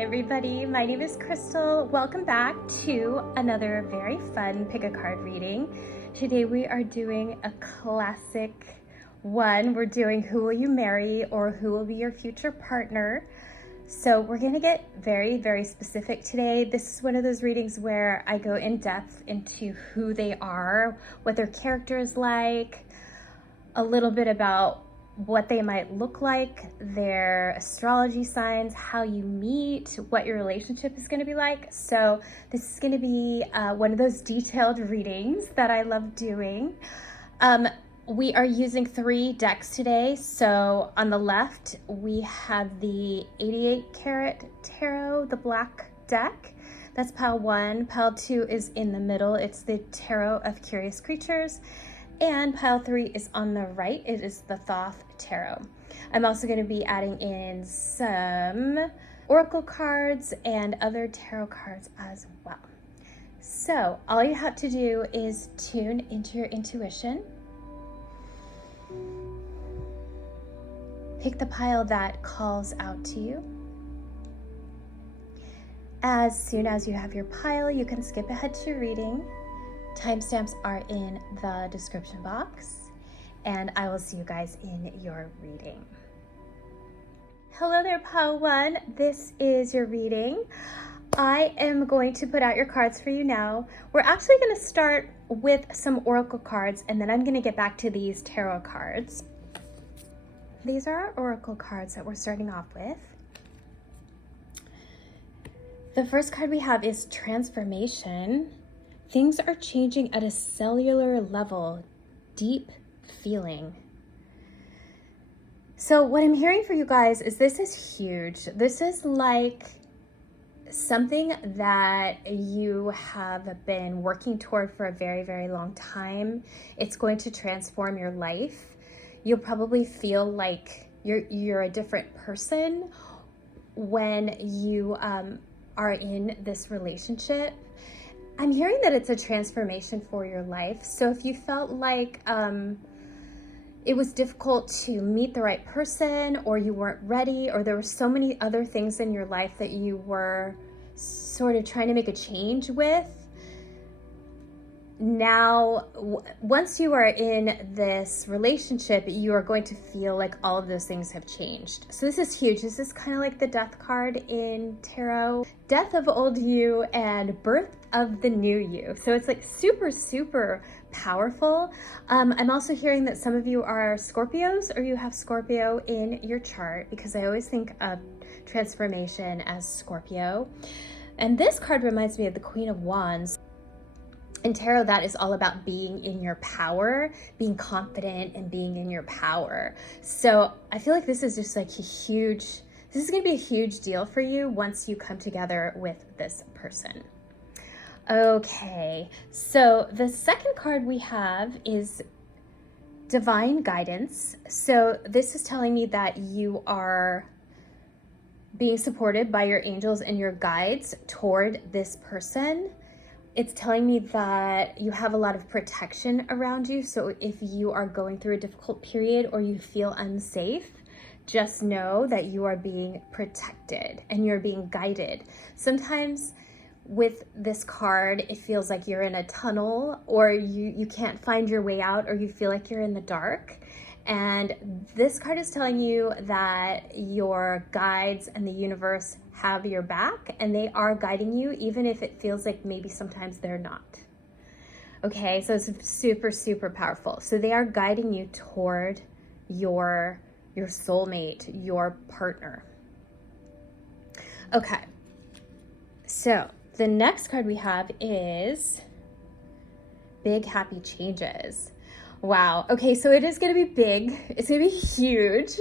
Hi everybody, my name is Crystal. Welcome back to another very fun pick a card reading. Today we are doing a classic one. We're doing Who Will You Marry or Who Will Be Your Future Partner. So we're gonna get very, very specific today. This is one of those readings where I go in depth into who they are, what their character is like, a little bit about what they might look like, their astrology signs, how you meet, what your relationship is going to be like. So this is going to be one of those detailed readings that I love doing. We are using 3 decks today. So on the left, we have the 88 karat tarot, the black deck. That's pile 1. Pile 2 is in the middle. It's the Tarot of Curious Creatures. And pile 3 is on the right. It is the Thoth Tarot. I'm also going to be adding in some oracle cards and other tarot cards as well. So all you have to do is tune into your intuition. Pick the pile that calls out to you. As soon as you have your pile, you can skip ahead to your reading. Timestamps are in the description box, and I will see you guys in your reading. Hello there, pile 1. This is your reading. I am going to put out your cards for you now. We're actually going to start with some oracle cards, and then I'm going to get back to these tarot cards. These are our oracle cards that we're starting off with. The first card we have is Transformation. Things are changing at a cellular level, deep feeling. So what I'm hearing for you guys is this is huge. This is like something that you have been working toward for a very, very long time. It's going to transform your life. You'll probably feel like you're a different person when you are in this relationship. I'm hearing that it's a transformation for your life. So if you felt like it was difficult to meet the right person, or you weren't ready, or there were so many other things in your life that you were sort of trying to make a change with, now, once you are in this relationship, you are going to feel like all of those things have changed. So this is huge. This is kind of like the Death card in tarot. Death of old you and birth of the new you. So it's like super, super powerful. I'm also hearing that some of you are Scorpios, or you have Scorpio in your chart, because I always think of transformation as Scorpio. And this card reminds me of the Queen of Wands. In tarot, that is all about being in your power, being confident and being in your power. So I feel like this is just like this is going to be a huge deal for you once you come together with this person. Okay, so the second card we have is Divine Guidance. So this is telling me that you are being supported by your angels and your guides toward this person. It's telling me that you have a lot of protection around you. So if you are going through a difficult period or you feel unsafe, just know that you are being protected and you're being guided. Sometimes with this card, it feels like you're in a tunnel, or you can't find your way out, or you feel like you're in the dark. And this card is telling you that your guides and the universe have your back, and they are guiding you, even if it feels like maybe sometimes they're not. Okay, so it's super, super powerful. So they are guiding you toward your soulmate, your partner. Okay, so the next card we have is Big Happy Changes. Wow. Okay, so it is going to be big. It's going to be huge.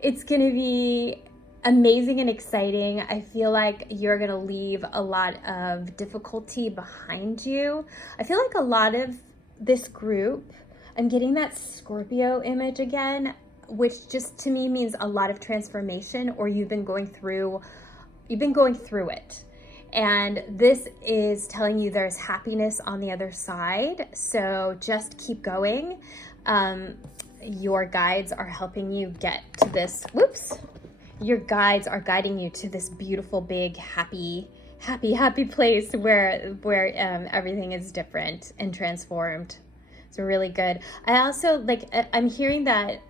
It's going to be amazing and exciting. I feel like you're going to leave a lot of difficulty behind you. I feel like a lot of this group, I'm getting that Scorpio image again, which just to me means a lot of transformation, or you've been going through it. And this is telling you there's happiness on the other side. So just keep going. Your guides are helping you get to this. Whoops. your guides are guiding you to this beautiful, big, happy place where everything is different and transformed. It's really good. I also I'm hearing that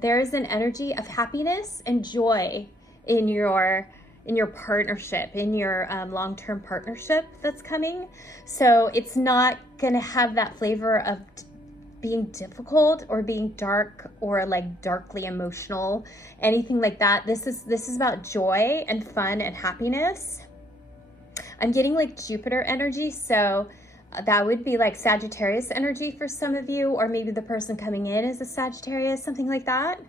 there's an energy of happiness and joy in your partnership, in your long-term partnership that's coming. So it's not gonna have that flavor of being difficult or being dark or like darkly emotional, anything like that. This is about joy and fun and happiness. I'm getting like Jupiter energy, so that would be like Sagittarius energy for some of you, or maybe the person coming in is a Sagittarius, something like that.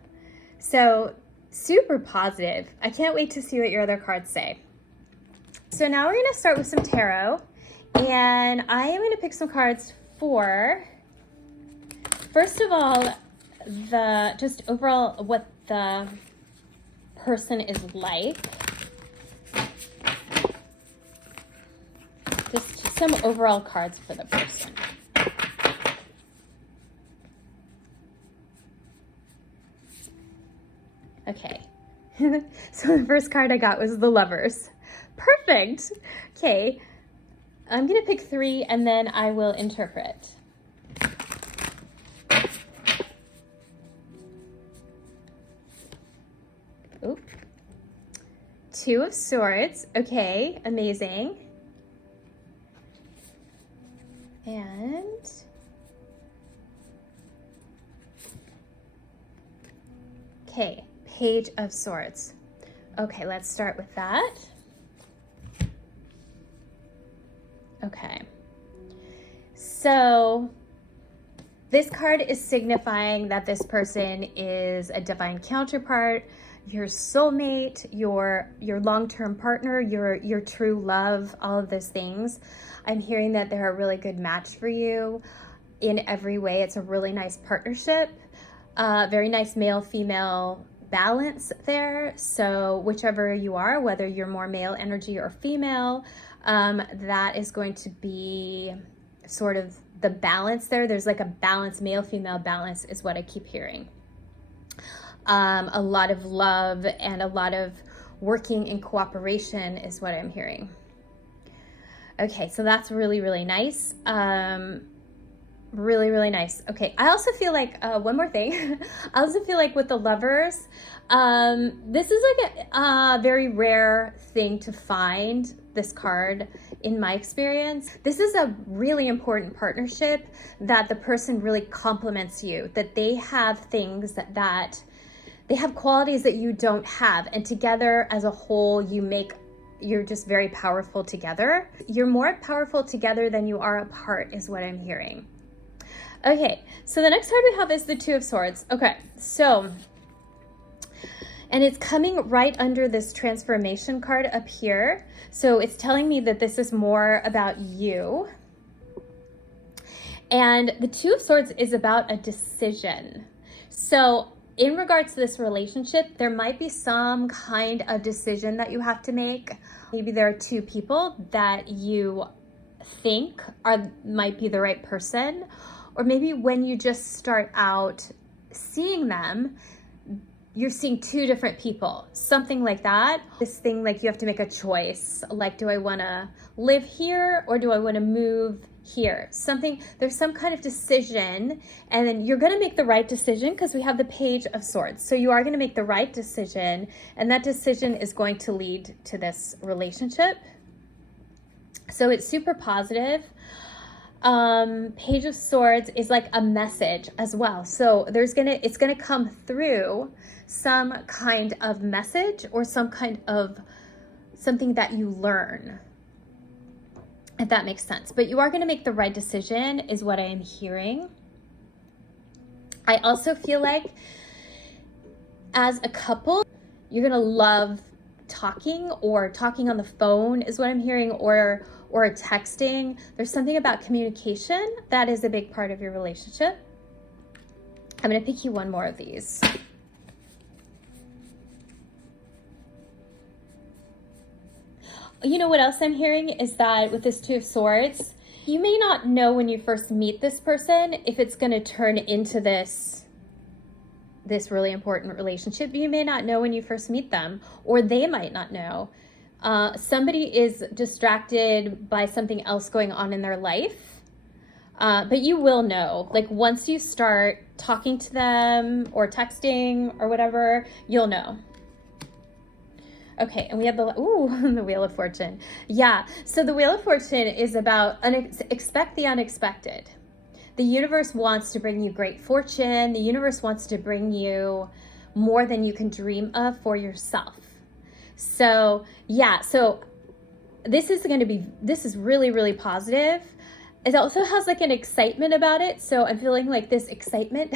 So super positive. I can't wait to see what your other cards say. So now we're gonna start with some tarot, and I am gonna pick some cards for, first of all, just overall what the person is like. Just some overall cards for the person. Okay. So the first card I got was the Lovers. Perfect. Okay. I'm going to pick 3 and then I will interpret. Oop. 2 of Swords. Okay, amazing. And okay, Page of Swords. Okay, let's start with that. Okay, so this card is signifying that this person is a divine counterpart, your soulmate, your long-term partner, your true love, all of those things. I'm hearing that they're a really good match for you in every way. It's a really nice partnership, very nice male-female balance there. So whichever you are, whether you're more male energy or female, that is going to be sort of the balance there. There's like a balance, male-female balance is what I keep hearing. A lot of love and a lot of working in cooperation is what I'm hearing. Okay, so that's really, really nice. Really, really nice. Okay, I also feel like, one more thing. I also feel like with the Lovers, this is like a very rare thing to find, this card, in my experience. This is a really important partnership that the person really complements you, that they have things that they have qualities that you don't have, and together as a whole, you're just very powerful together. You're more powerful together than you are apart is what I'm hearing. Okay, so the next card we have is the 2 of Swords. Okay, so, and it's coming right under this transformation card up here. So it's telling me that this is more about you. And the 2 of Swords is about a decision. So in regards to this relationship, there might be some kind of decision that you have to make. Maybe there are 2 people that you think might be the right person, or maybe when you just start out seeing them, you're seeing 2 different people, something like that. This thing, like you have to make a choice, like, do I want to live here or do I want to move here? There's some kind of decision, and then you're going to make the right decision because we have the Page of Swords. So you are going to make the right decision, and that decision is going to lead to this relationship. So it's super positive. Page of Swords is like a message as well. So it's gonna come through some kind of message or some kind of something that you learn, if that makes sense. But you are going to make the right decision is what I am hearing. I also feel like as a couple, you're going to love talking, or talking on the phone is what I'm hearing, or texting. There's something about communication that is a big part of your relationship. I'm going to pick you one more of these. You know what else I'm hearing is that with this 2 of Swords, you may not know when you first meet this person if it's going to turn into this this really important relationship. You may not know when you first meet them, or they might not know. Somebody is distracted by something else going on in their life, but you will know. Like once you start talking to them or texting or whatever, you'll know. Okay, and we have the Wheel of Fortune. Yeah, so the Wheel of Fortune is about expect the unexpected. The universe wants to bring you great fortune. The universe wants to bring you more than you can dream of for yourself. So yeah, so this is really, really positive. It also has like an excitement about it. So I'm feeling like this excitement.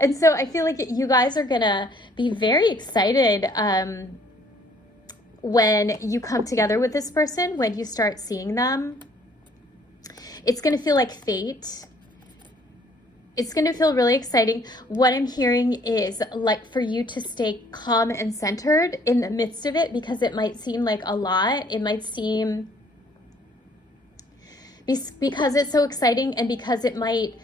And so I feel like you guys are gonna be very excited when you come together with this person, when you start seeing them. It's gonna feel like fate. It's going to feel really exciting. What I'm hearing is like for you to stay calm and centered in the midst of it, because it might seem like a lot. It might seem, because it's so exciting and because it might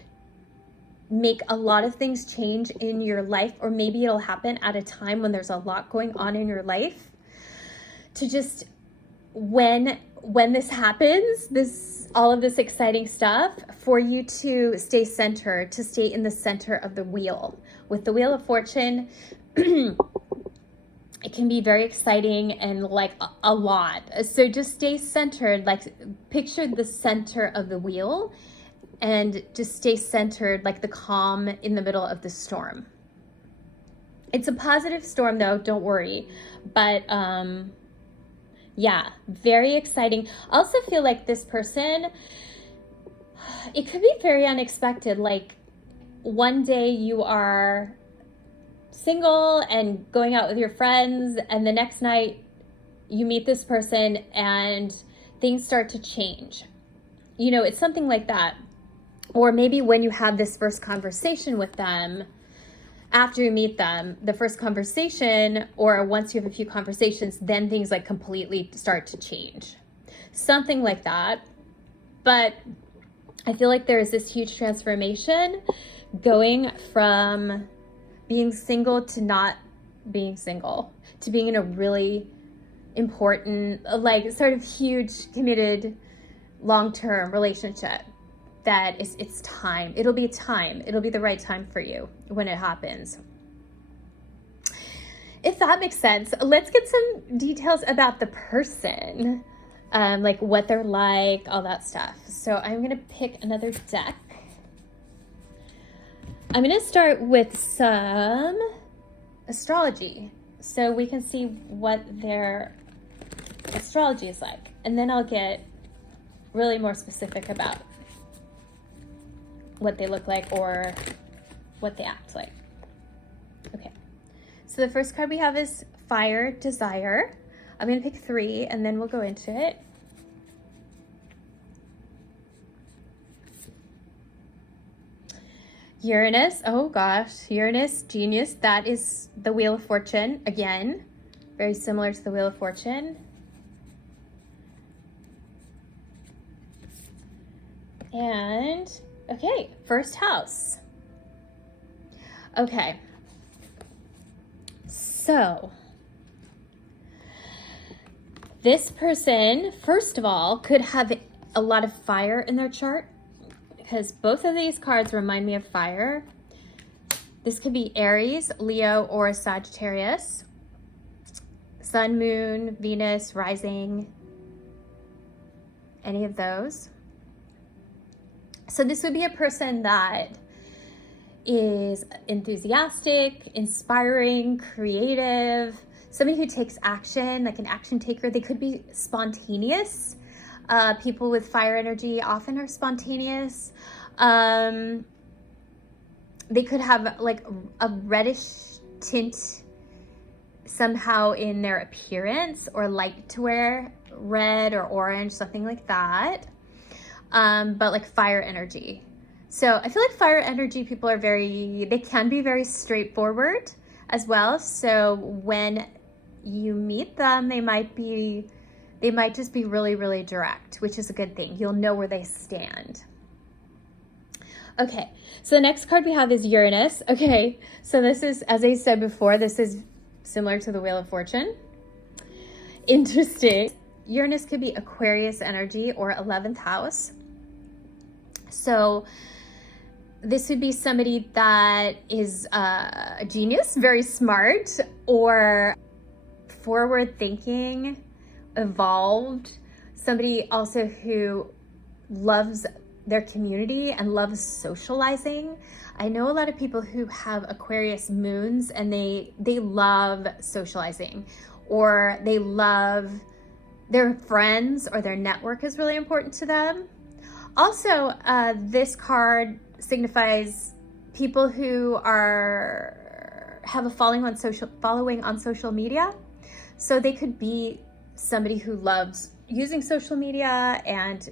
make a lot of things change in your life, or maybe it'll happen at a time when there's a lot going on in your life. To just, when this happens, all of this exciting stuff, for you to stay centered, to stay in the center of the wheel. With the Wheel of Fortune, it can be very exciting and like a lot. So just stay centered, like picture the center of the wheel and just stay centered, like the calm in the middle of the storm. It's a positive storm though, don't worry. But yeah, very exciting. I also feel like this person, it could be very unexpected. Like one day you are single and going out with your friends, and the next night you meet this person and things start to change. You know, it's something like that. Or maybe when you have this first conversation with them, after you meet them, the first conversation, or once you have a few conversations, then things like completely start to change. Something like that. But I feel like there's this huge transformation going from being single to not being single, to being in a really important, like sort of huge, committed, long-term relationship. That it's time. It'll be the right time for you when it happens. If that makes sense, let's get some details about the person, like what they're like, all that stuff. So I'm gonna pick another deck. I'm gonna start with some astrology so we can see what their astrology is like, and then I'll get really more specific about what they look like or what they act like. Okay, so the first card we have is Fire Desire. I'm gonna pick 3 and then we'll go into it. Uranus, oh gosh, Uranus, Genius. That is the Wheel of Fortune again, very similar to the Wheel of Fortune. And okay, first house. Okay, so this person, first of all, could have a lot of fire in their chart, because both of these cards remind me of fire. This could be Aries, Leo, or Sagittarius. Sun, Moon, Venus, Rising, any of those. So this would be a person that is enthusiastic, inspiring, creative, somebody who takes action, like an action taker. They could be spontaneous. People with fire energy often are spontaneous. They could have like a reddish tint somehow in their appearance, or like to wear red or orange, something like that. But like fire energy. So I feel like fire energy people are they can be very straightforward as well. So when you meet them, they might just be really, really direct, which is a good thing. You'll know where they stand. Okay, so the next card we have is Uranus. Okay, so this is, as I said before, this is similar to the Wheel of Fortune. Interesting. Uranus could be Aquarius energy or 11th house. So this would be somebody that is a genius, very smart, or forward thinking, evolved, somebody also who loves their community and loves socializing. I know a lot of people who have Aquarius moons and they love socializing, or they love their friends, or their network is really important to them. Also, this card signifies people who have a following on social media. So they could be somebody who loves using social media and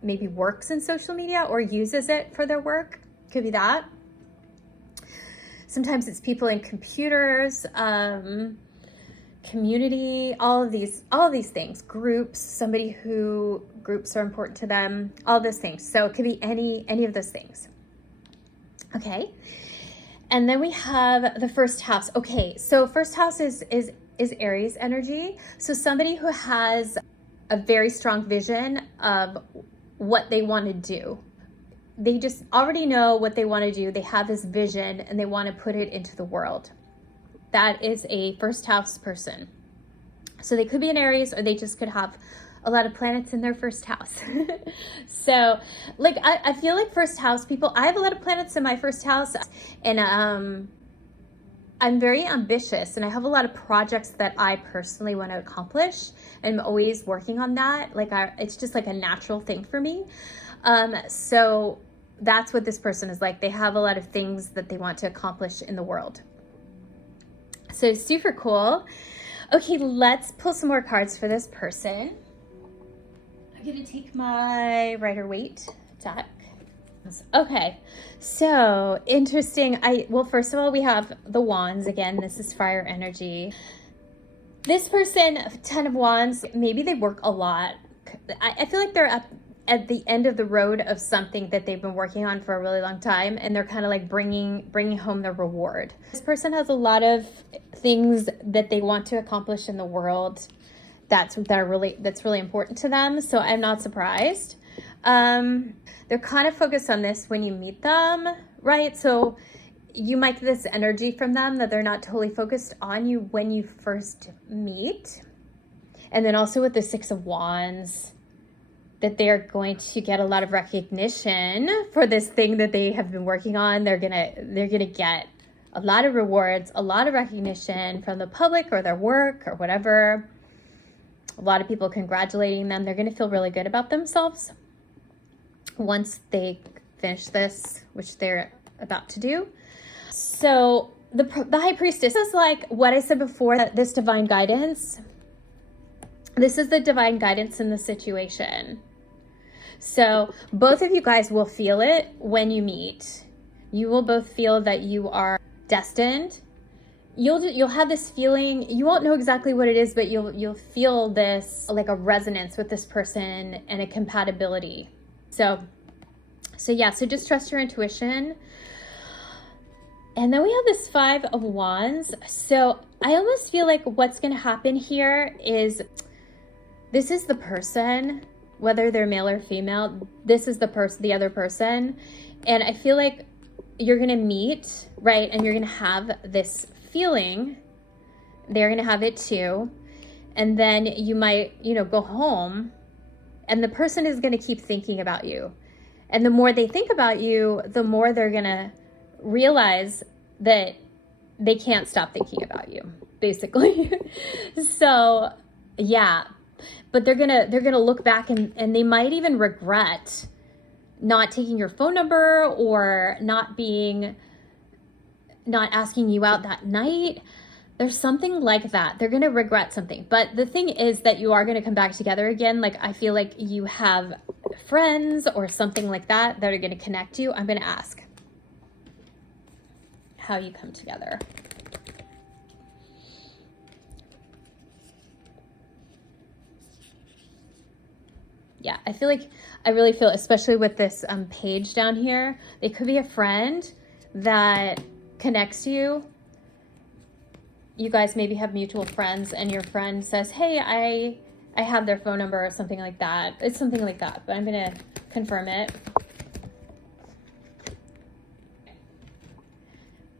maybe works in social media or uses it for their work. Could be that. Sometimes it's people in computers, community, all of these things, groups, somebody who groups are important to them, all those things. So it could be any of those things. Okay. And then we have the first house. Okay. So first house is Aries energy. So somebody who has a very strong vision of what they want to do. They just already know what they want to do. They have this vision and they want to put it into the world. That is a first house person. So they could be an Aries, or they just could have a lot of planets in their first house. So like, I feel like first house people, I have a lot of planets in my first house, and I'm very ambitious, and I have a lot of projects that I personally want to accomplish. I'm always working on that. Like it's just like a natural thing for me. So that's what this person is like. They have a lot of things that they want to accomplish in the world. So super cool. Okay, let's pull some more cards for this person. I'm gonna take my Rider-Waite deck. Okay, so interesting. Well, first of all, we have the Wands again. This is fire energy. This person, 10 of Wands, maybe they work a lot. I feel like they're at the end of the road of something that they've been working on for a really long time, and they're kind of like bringing home the reward. This person has a lot of things that they want to accomplish in the world that's really important to them. So I'm not surprised. They're kind of focused on this when you meet them, right? So you might get this energy from them that they're not totally focused on you when you first meet. And then also with the 6 of Wands, that they're going to get a lot of recognition for this thing that they have been working on. They're gonna get a lot of rewards, a lot of recognition from the public or their work or whatever. A lot of people congratulating them. They're gonna feel really good about themselves once they finish this, which they're about to do. So the High Priestess is like what I said before, that this divine guidance. This is the divine guidance in the situation. So both of you guys will feel it when you meet. You will both feel that you are destined. You'll have this feeling, you won't know exactly what it is, but you'll feel this, like a resonance with this person and a compatibility. So yeah, so just trust your intuition. And then we have this 5 of Wands. So I almost feel like what's going to happen here is, this is the person, whether they're male or female, this is the other person. And I feel like you're going to meet, right? And you're going to have this feeling. They're going to have it too. And then you might, go home, and the person is going to keep thinking about you. And the more they think about you, the more they're going to realize that they can't stop thinking about you, basically. So yeah, but they're gonna look back, and they might even regret not taking your phone number, or not asking you out that night. There's something like that. They're gonna regret something. But the thing is that you are gonna come back together again. Like, I feel like you have friends or something like that are gonna connect you. I'm gonna ask how you come together. Yeah, I feel like I really feel, especially with this page down here, it could be a friend that connects you. You guys maybe have mutual friends and your friend says, hey, I have their phone number or something like that. It's something like that, but I'm going to confirm it.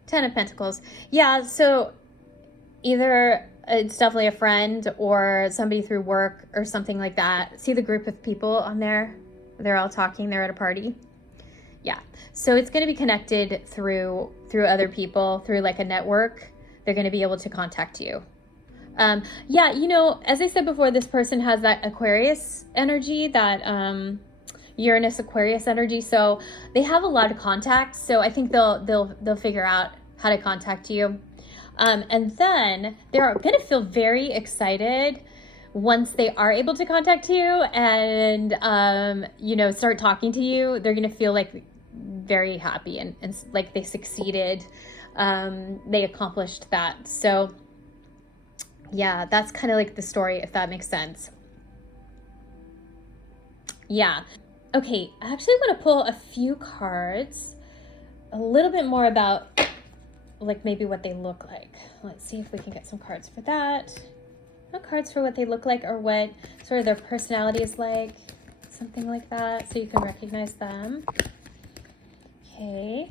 10 of Pentacles. Yeah, so either it's definitely a friend or somebody through work or something like that. See the group of people on there? They're all talking, they're at a party. Yeah, so it's going to be connected through other people, through like a network. They're going to be able to contact you. Yeah, you know, as I said before, this person has that Aquarius energy, that Uranus Aquarius energy. So they have a lot of contacts. So I think they'll figure out how to contact you. And then they're going to feel very excited once they are able to contact you and, you know, start talking to you. They're going to feel like very happy and like they succeeded. They accomplished that. So yeah, that's kind of like the story, if that makes sense. Yeah. Okay, I actually want to pull a few cards, a little bit more about like maybe what they look like. Let's see if we can get some cards for that. No cards for what they look like or what sort of their personality is like, something like that, so you can recognize them. Okay.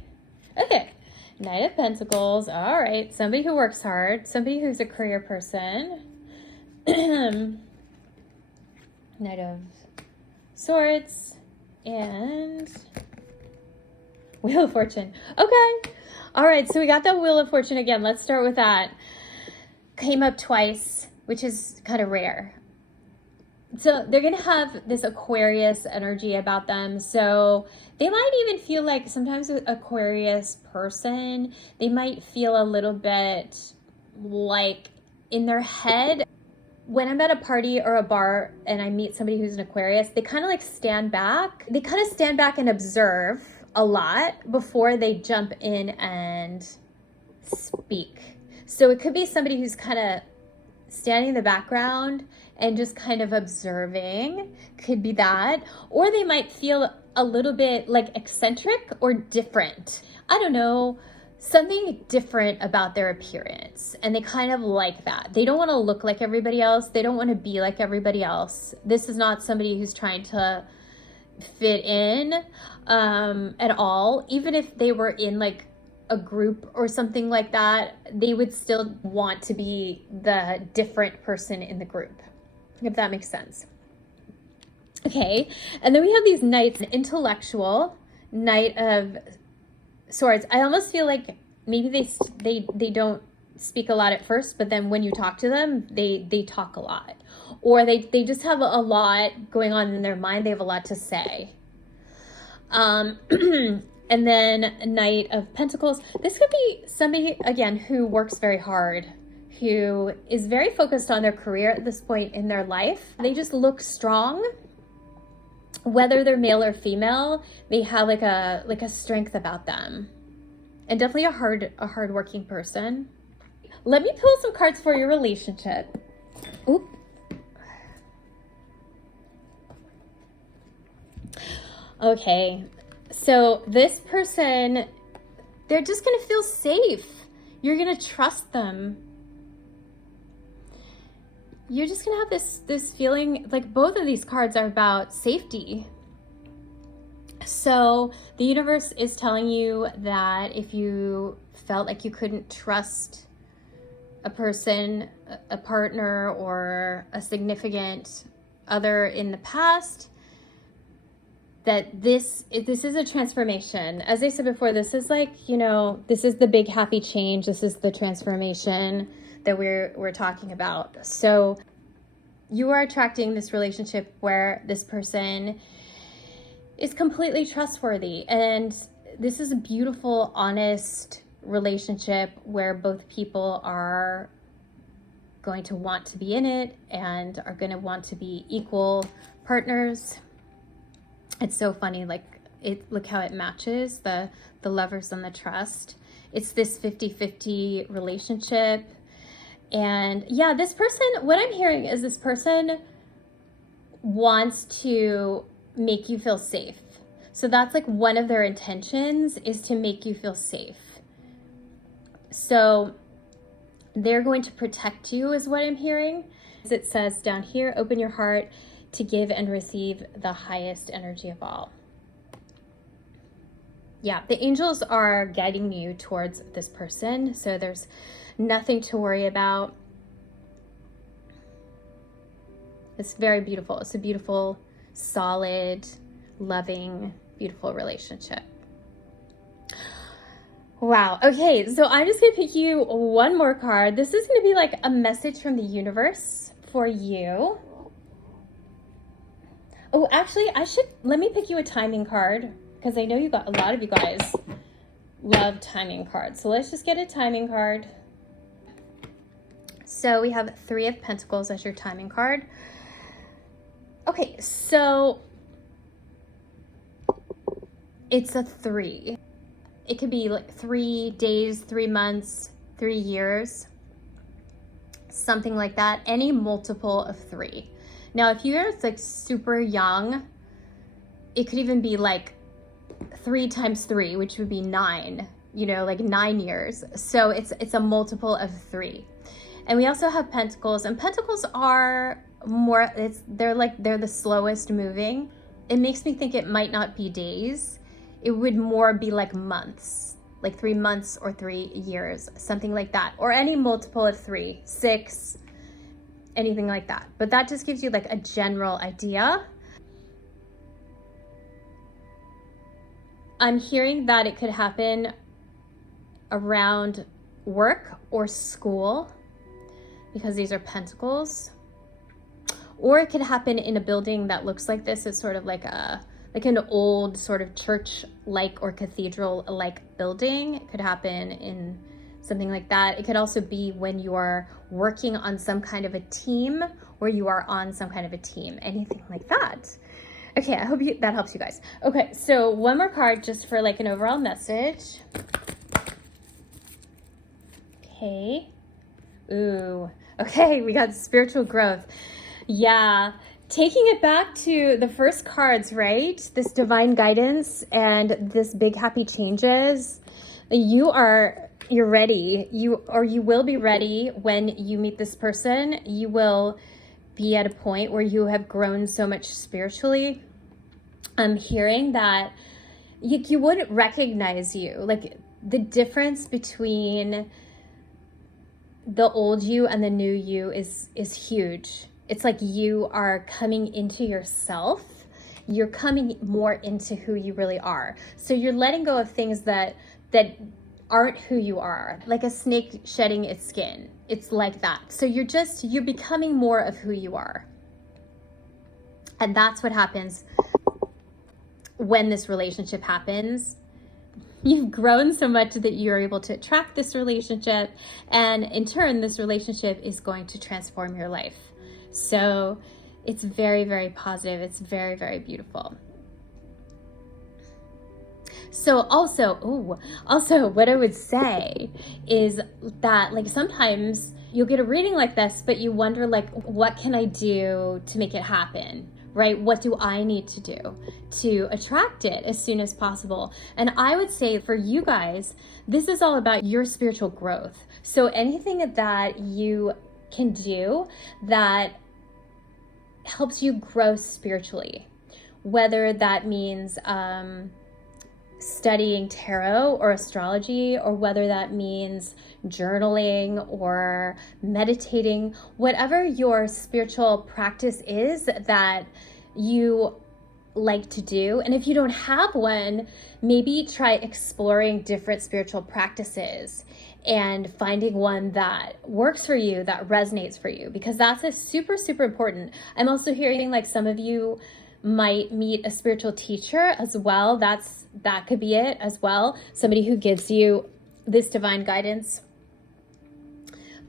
Okay. Knight of Pentacles. All right. Somebody who works hard. Somebody who's a career person. Knight of Swords. And Wheel of Fortune. Okay. All right. So we got the Wheel of Fortune again. Let's start with that. Came up twice, which is kind of rare. So they're going to have this Aquarius energy about them. So they might even feel like sometimes an Aquarius person, they might feel a little bit like in their head. When I'm at a party or a bar and I meet somebody who's an Aquarius, they kind of like stand back. They kind of stand back and observe a lot before they jump in and speak. So it could be somebody who's kind of standing in the background and just kind of observing, could be that. Or they might feel a little bit like eccentric or different. I don't know, something different about their appearance. And they kind of like that. They don't want to look like everybody else. They don't want to be like everybody else. This is not somebody who's trying to fit in at all. Even if they were in like a group or something like that, they would still want to be the different person in the group, if that makes sense. Okay, and then we have these knights, intellectual, Knight of Swords. I almost feel like maybe they don't speak a lot at first, but then when you talk to them, they talk a lot. Or they just have a lot going on in their mind. They have a lot to say. And then Knight of Pentacles. This could be somebody, again, who works very hard, who is very focused on their career at this point in their life. They just look strong. Whether they're male or female, they have like a strength about them. And definitely a hard-working person. Let me pull some cards for your relationship. Oop. Okay. So this person, they're just going to feel safe. You're going to trust them. You're just going to have this feeling, like both of these cards are about safety. So the universe is telling you that if you felt like you couldn't trust a person, a partner, or a significant other in the past, that this is a transformation. As I said before, this is like, you know, this is the big happy change. This is the transformation that we're talking about. So you are attracting this relationship where this person is completely trustworthy. And this is a beautiful, honest relationship where both people are going to want to be in it and are going to want to be equal partners. It's so funny, like look how it matches the lovers and the trust. It's this 50-50 relationship. And yeah, this person, what I'm hearing is this person wants to make you feel safe. So that's like one of their intentions, is to make you feel safe. So they're going to protect you, is what I'm hearing. As it says down here, open your heart to give and receive the highest energy of all. Yeah, the angels are guiding you towards this person, so there's nothing to worry about. It's very beautiful. It's a beautiful, solid, loving, beautiful relationship. Wow. Okay, so I'm just going to pick you one more card. This is going to be like a message from the universe for you. Oh, actually, let me pick you a timing card, because I know a lot of you guys love timing cards. So let's just get a timing card. So we have 3 of Pentacles as your timing card. Okay, so it's a 3. It could be like 3 days, 3 months, 3 years, something like that. Any multiple of 3. Now, if you're like super young, it could even be like 3 times 3, which would be 9, you know, like 9 years. So it's a multiple of 3. And we also have Pentacles, and Pentacles are more, they're the slowest moving. It makes me think it might not be days. It would more be like months, like 3 months or 3 years, something like that, or any multiple of 3, 6, anything like that. But that just gives you like a general idea. I'm hearing that it could happen around work or school, because these are Pentacles. Or it could happen in a building that looks like this. It's sort of like an old sort of church-like or cathedral-like building. It could happen in something like that. It could also be when you are working on some kind of a team, or you are on some kind of a team, anything like that. Okay, I hope that helps you guys. Okay, so one more card just for like an overall message. Okay. Ooh, okay, we got spiritual growth. Yeah, taking it back to the first cards, right? This divine guidance and this big happy changes. You're ready. You will be ready when you meet this person. You will be at a point where you have grown so much spiritually. I'm hearing that you wouldn't recognize you. Like, the difference between the old you and the new you is huge. It's like you are coming into yourself. You're coming more into who you really are. So you're letting go of things that aren't who you are, like a snake shedding its skin. It's like that. So you're becoming more of who you are. And that's what happens when this relationship happens. You've grown so much that you're able to attract this relationship, and in turn, this relationship is going to transform your life. So it's very, very positive. It's very, very beautiful. So also what I would say is that, like, sometimes you'll get a reading like this, but you wonder, like, what can I do to make it happen? Right? What do I need to do to attract it as soon as possible? And I would say for you guys, this is all about your spiritual growth. So anything that you can do that helps you grow spiritually, whether that means studying tarot or astrology, or whether that means journaling or meditating, whatever your spiritual practice is that you like to do. And if you don't have one, maybe try exploring different spiritual practices and finding one that works for you, that resonates for you, because that's a super, super important. I'm also hearing like some of you might meet a spiritual teacher as well. That could be it as well. Somebody who gives you this divine guidance.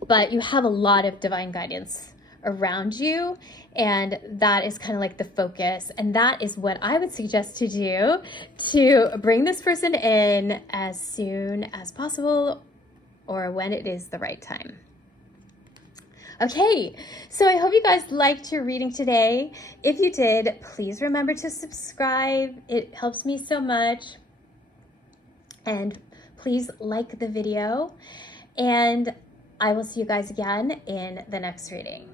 But you have a lot of divine guidance around you, and that is kind of like the focus. And that is what I would suggest to do to bring this person in as soon as possible, or when it is the right time. Okay, so I hope you guys liked your reading today. If you did, please remember to subscribe. It helps me so much. And please like the video. And I will see you guys again in the next reading.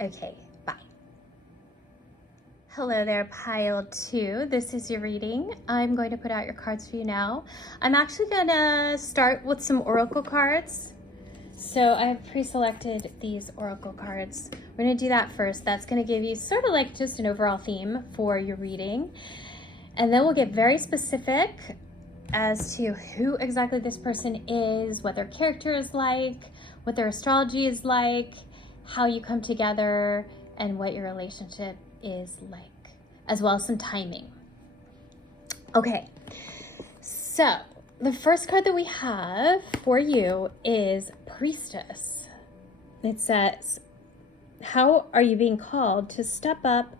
Okay, bye. Hello there, pile 2. This is your reading. I'm going to put out your cards for you now. I'm actually going to start with some oracle cards. So I have pre-selected these oracle cards. We're going to do that first. That's going to give you sort of like just an overall theme for your reading. And then we'll get very specific as to who exactly this person is, what their character is like, what their astrology is like, how you come together, and what your relationship is like, as well as some timing. Okay, so the first card that we have for you is Priestess. It says, how are you being called to step up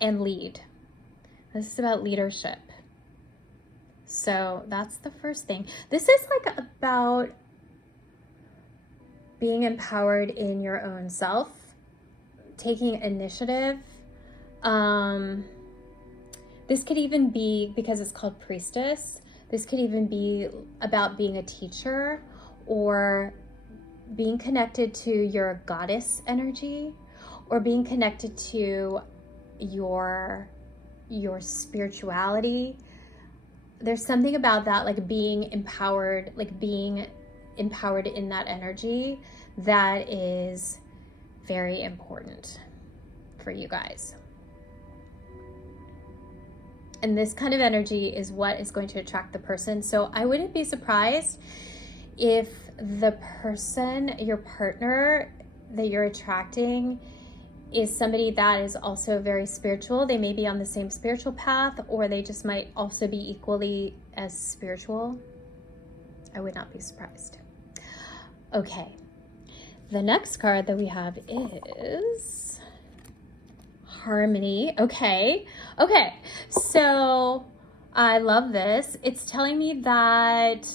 and lead? This is about leadership. So that's the first thing. This is like about being empowered in your own self, taking initiative. This could even be, because it's called Priestess, this could even be about being a teacher or being connected to your goddess energy, or being connected to your spirituality. There's something about that, like being empowered in that energy, that is very important for you guys. And this kind of energy is what is going to attract the person. So I wouldn't be surprised if the person, your partner that you're attracting, is somebody that is also very spiritual. They may be on the same spiritual path, or they just might also be equally as spiritual. I would not be surprised. Okay, the next card that we have is Harmony. Okay, so I love this. It's telling me that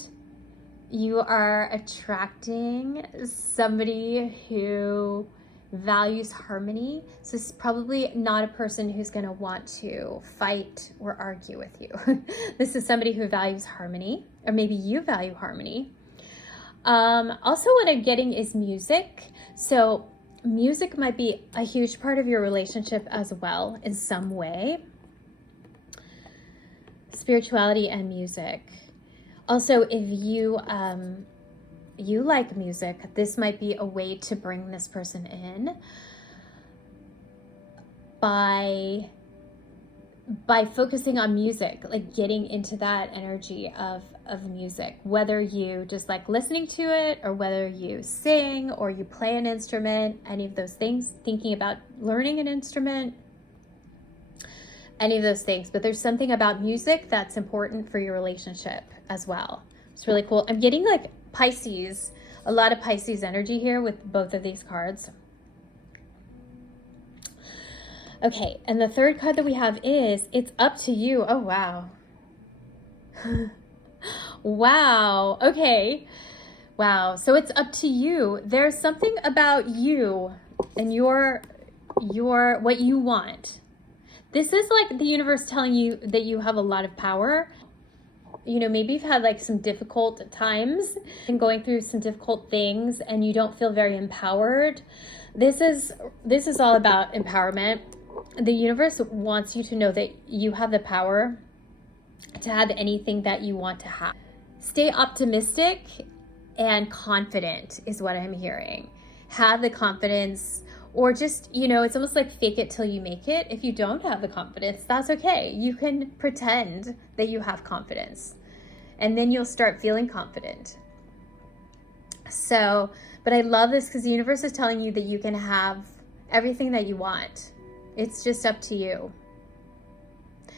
you are attracting somebody who values harmony. So this is probably not a person who's going to want to fight or argue with you. This is somebody who values harmony, or maybe you value harmony. Also, what I'm getting is music. So music might be a huge part of your relationship as well in some way. Spirituality and music. Also, if you like music, this might be a way to bring this person in by focusing on music, like getting into that energy of music, whether you just like listening to it, or whether you sing or you play an instrument, any of those things, thinking about learning an instrument, any of those things. But there's something about music that's important for your relationship as well. It's really cool. I'm getting like Pisces, a lot of Pisces energy here with both of these cards. Okay, and the third card that we have is It's Up to You. Oh, wow. Wow, okay. Wow, so it's up to you. There's something about you and your what you want. This is like the universe telling you that you have a lot of power. You know, maybe you've had like some difficult times and going through some difficult things and you don't feel very empowered. This is all about empowerment. The universe wants you to know that you have the power to have anything that you want to have. Stay optimistic and confident is what I'm hearing. Have the confidence, or just, you know, it's almost like fake it till you make it. If you don't have the confidence, that's okay. You can pretend that you have confidence, and then you'll start feeling confident. So, but I love this because the universe is telling you that you can have everything that you want. It's just up to you.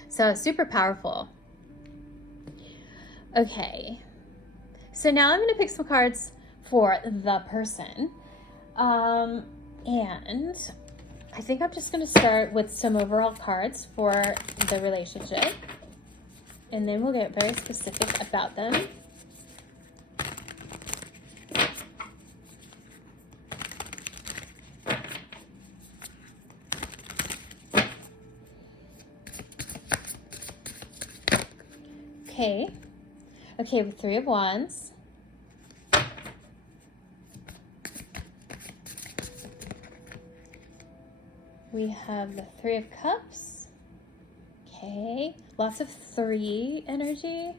So super powerful. Okay, so now I'm going to pick some cards for the person. And I think I'm just going to start with some overall cards for the relationship. And then we'll get very specific about them. Okay. Okay, with Three of Wands. We have the Three of Cups. Okay, lots of 3 energy.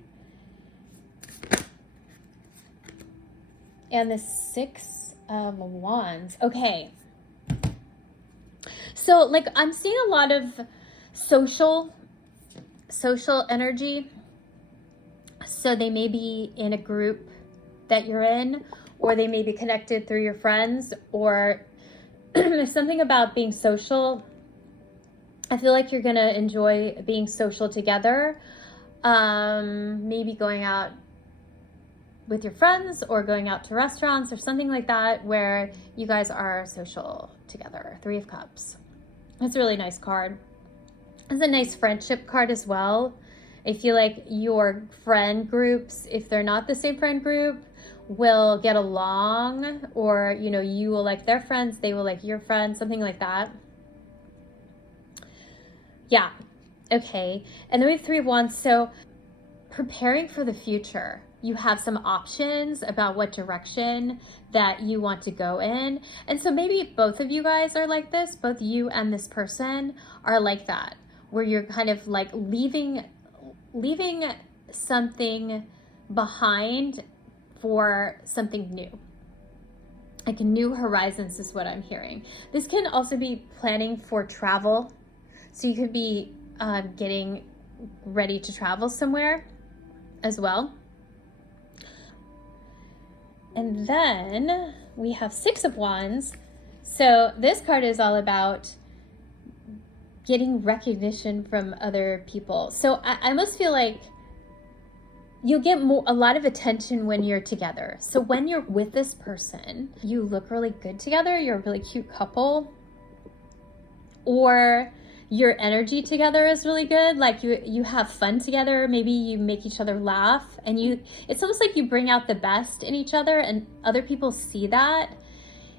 And the 6 of Wands. Okay. So, like, I'm seeing a lot of social energy. So they may be in a group that you're in, or they may be connected through your friends, or there's something about being social. I feel like you're gonna enjoy being social together. Maybe going out with your friends or going out to restaurants or something like that where you guys are social together. Three of Cups. That's a really nice card. It's a nice friendship card as well. I feel like your friend groups, if they're not the same friend group, will get along, or, you know, you will like their friends, they will like your friends, something like that. Yeah. Okay. And then we have Three of Wands. So preparing for the future. You have some options about what direction that you want to go in. And so maybe both of you guys are like this, both you and this person are like that, where you're kind of like leaving something behind for something new. Like new horizons is what I'm hearing. This can also be planning for travel. So you could be getting ready to travel somewhere as well. And then we have Six of Wands. So this card is all about getting recognition from other people. So I almost feel like you'll get a lot of attention when you're together. So when you're with this person, you look really good together. You're a really cute couple. Or your energy together is really good. Like you have fun together. Maybe you make each other laugh, and it's almost like you bring out the best in each other, and other people see that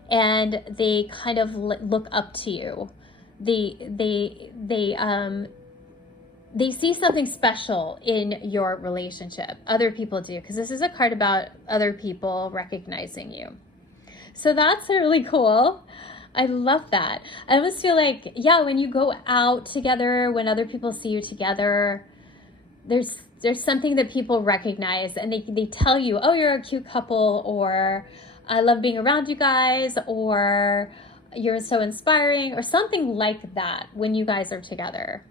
and they kind of look up to you. They see something special in your relationship. Other people do, because this is a card about other people recognizing you. So that's really cool. I love that. I almost feel like, yeah, when you go out together, when other people see you together, there's something that people recognize, and they tell you, oh, you're a cute couple, or I love being around you guys, or you're so inspiring, or something like that when you guys are together.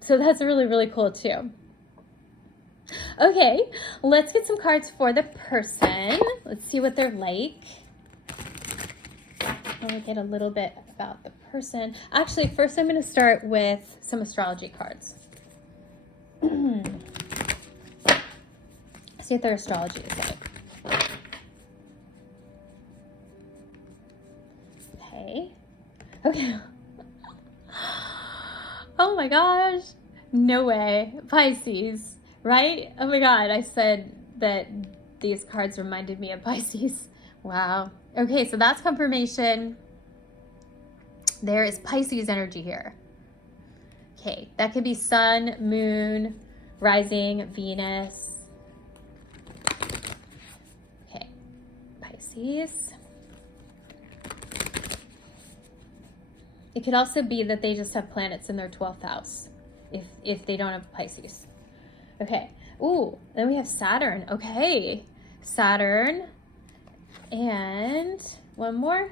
So that's really, really cool too. Okay, let's get some cards for the person. Let's see what they're like. I want to get a little bit about the person. Actually, first I'm going to start with some astrology cards. See what their astrology is like. Okay. Okay. Oh my gosh. No way. Pisces, right? Oh my God. I said that these cards reminded me of Pisces. Wow. Okay, so that's confirmation. There is Pisces energy here. Okay, that could be Sun, Moon, Rising, Venus. Okay, Pisces. It could also be that they just have planets in their 12th house if they don't have Pisces. Okay. Ooh, then we have Saturn. Okay. Saturn. And one more.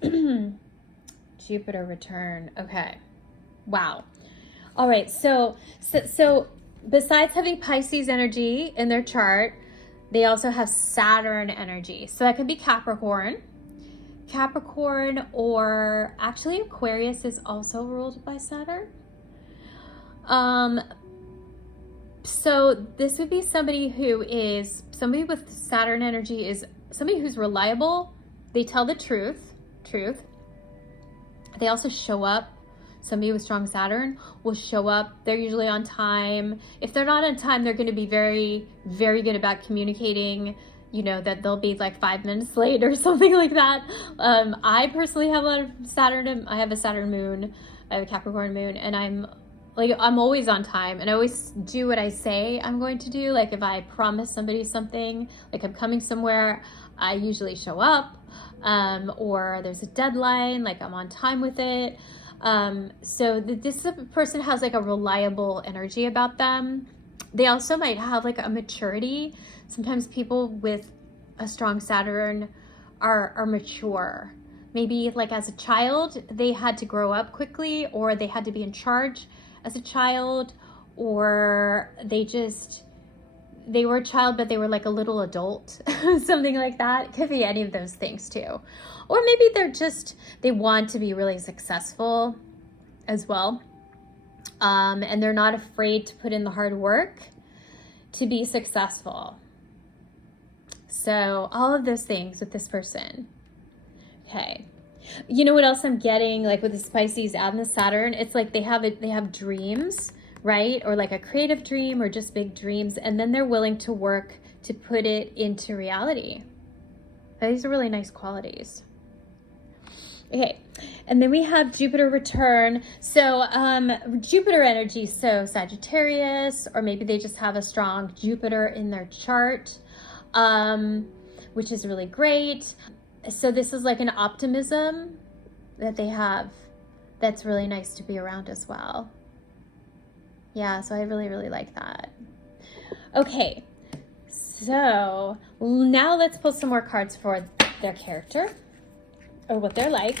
Jupiter return. Okay. Wow. All right. So besides having Pisces energy in their chart, they also have Saturn energy. So that could be Capricorn, or actually Aquarius is also ruled by Saturn. So this would be somebody with Saturn energy is somebody who's reliable. They tell the truth. They also show up. Somebody with strong Saturn will show up. They're usually on time. If they're not on time, they're going to be very, very good about communicating, you know, that they'll be like 5 minutes late or something like that. I personally have a lot of Saturn. I have a Saturn moon. I have a Capricorn moon, and I'm like I'm always on time and I always do what I say I'm going to do. Like if I promise somebody something, like I'm coming somewhere, I usually show up, or there's a deadline, like I'm on time with it. So this person has like a reliable energy about them. They also might have like a maturity. Sometimes people with a strong Saturn are mature. Maybe like as a child, they had to grow up quickly, or they had to be in charge as a child, or they were a child, but they were like a little adult, something like that. It could be any of those things too. Or maybe they want to be really successful as well. And they're not afraid to put in the hard work to be successful. So all of those things with this person. Okay. You know what else I'm getting, like with the Pisces and the Saturn? It's like they have dreams, right? Or like a creative dream or just big dreams. And then they're willing to work to put it into reality. These are really nice qualities. Okay. And then we have Jupiter return. So Jupiter energy, so Sagittarius, or maybe they just have a strong Jupiter in their chart, which is really great. So this is like an optimism that they have that's really nice to be around as well. Yeah, so I really, really like that. Okay, so now let's pull some more cards for their character or what they're like.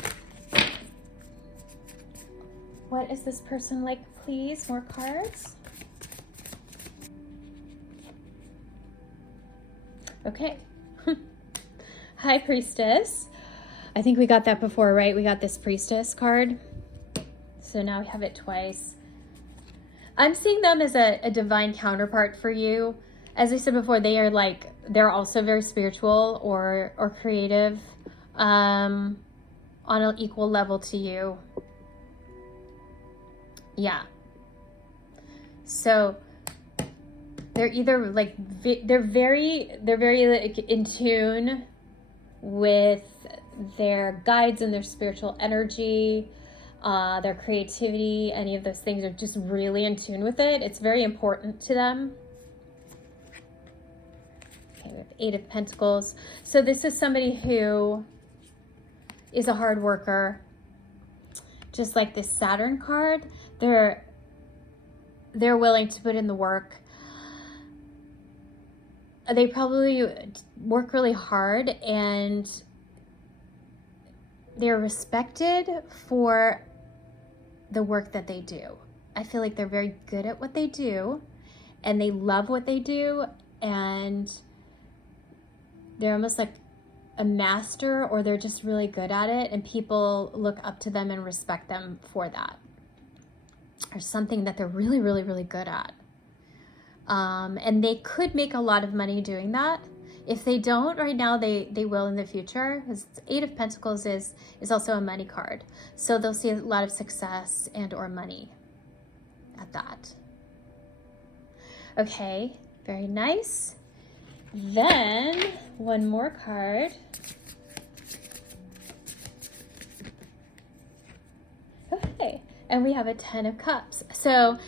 What is this person like, please? More cards. Okay. High Priestess. I think we got that before, right? We got this Priestess card. So now we have it twice. I'm seeing them as a divine counterpart for you. As I said before, they're also very spiritual or creative, on an equal level to you. Yeah. So they're either like, they're very like in tune with their guides and their spiritual energy, their creativity, any of those things are just really in tune with it. It's very important to them. Okay, we have 8 of Pentacles. So this is somebody who is a hard worker. Just like this Saturn card, they're willing to put in the work. They probably work really hard and they're respected for the work that they do. I feel like they're very good at what they do and they love what they do, and they're almost like a master, or they're just really good at it and people look up to them and respect them for that, or something that they're really, really, really good at. And they could make a lot of money doing that. If they don't right now, they will in the future. Because 8 of Pentacles is also a money card. So they'll see a lot of success and or money at that. Okay, very nice. Then one more card. Okay, and we have a 10 of Cups. So,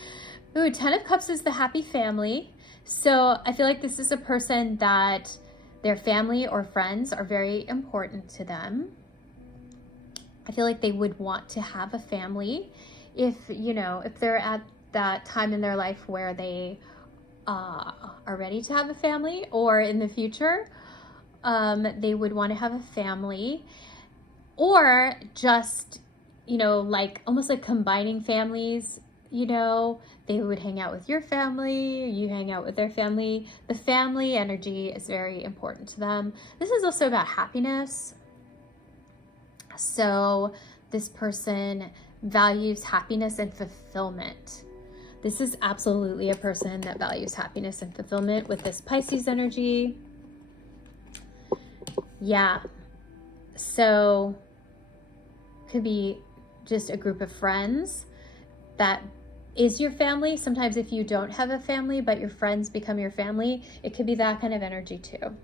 10 of Cups is the happy family. So I feel like this is a person that their family or friends are very important to them. I feel like they would want to have a family if they're at that time in their life where they are ready to have a family, or in the future, they would want to have a family, or just, like almost like combining families. They would hang out with your family, you hang out with their family. The family energy is very important to them. This is also about happiness. So this person values happiness and fulfillment. This is absolutely a person that values happiness and fulfillment with this Pisces energy. Yeah. So could be just a group of friends that is your family. Sometimes if you don't have a family, but your friends become your family, it could be that kind of energy too.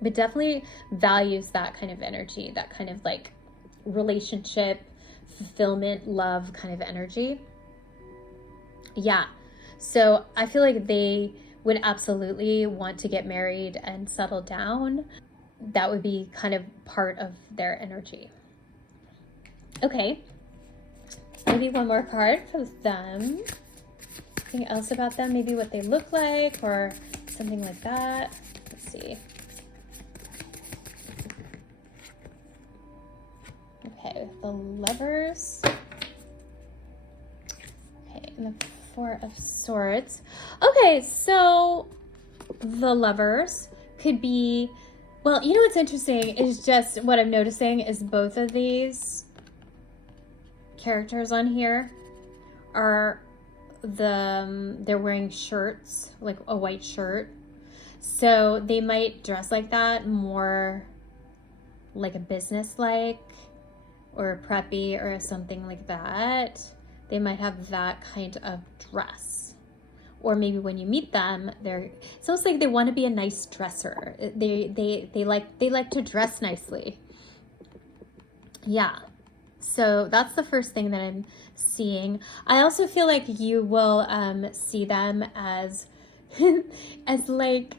But definitely values that kind of energy, that kind of like relationship, fulfillment, love kind of energy. Yeah. So I feel like they would absolutely want to get married and settle down. That would be kind of part of their energy. Okay. Maybe one more card for them. Anything else about them? Maybe what they look like or something like that. Let's see. Okay, the Lovers. Okay, and the Four of Swords. Okay, so the Lovers could be, well, you know what's interesting is just what I'm noticing is both of these characters on here are they're wearing shirts, like a white shirt. So they might dress like that, more like a business-like or preppy or something like that. They might have that kind of dress. Or maybe when you meet them, it's almost like they want to be a nice dresser. They like to dress nicely. Yeah. So that's the first thing that I'm seeing. I also feel like you will see them as as like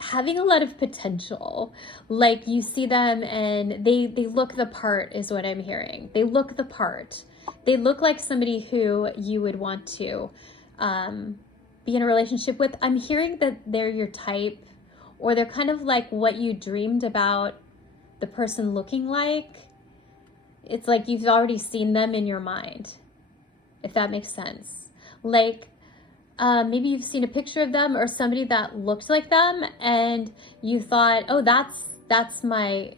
having a lot of potential. Like you see them and they look the part is what I'm hearing. They look the part. They look like somebody who you would want to be in a relationship with. I'm hearing that they're your type, or they're kind of like what you dreamed about the person looking like. It's like you've already seen them in your mind, if that makes sense. Like maybe you've seen a picture of them or somebody that looked like them and you thought, oh, that's my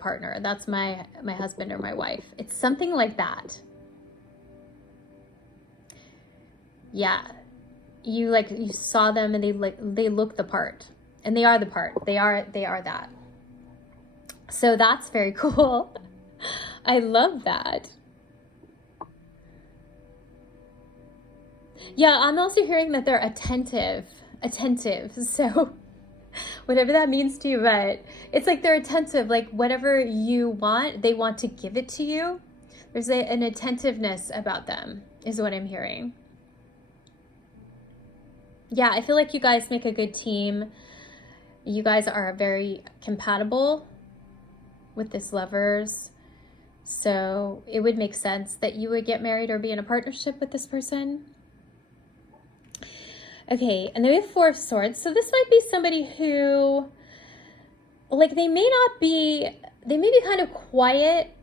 partner, that's my husband or my wife. It's something like that. Yeah. You saw them and they look the part, and they are the part. They are that. So that's very cool. I love that. Yeah, I'm also hearing that they're attentive. So whatever that means to you, but it's like they're attentive. Like whatever you want, they want to give it to you. There's an attentiveness about them, is what I'm hearing. Yeah, I feel like you guys make a good team. You guys are very compatible with this Lovers. So it would make sense that you would get married or be in a partnership with this person. Okay, and then we have Four of Swords. So this might be somebody who, like, they may be kind of quiet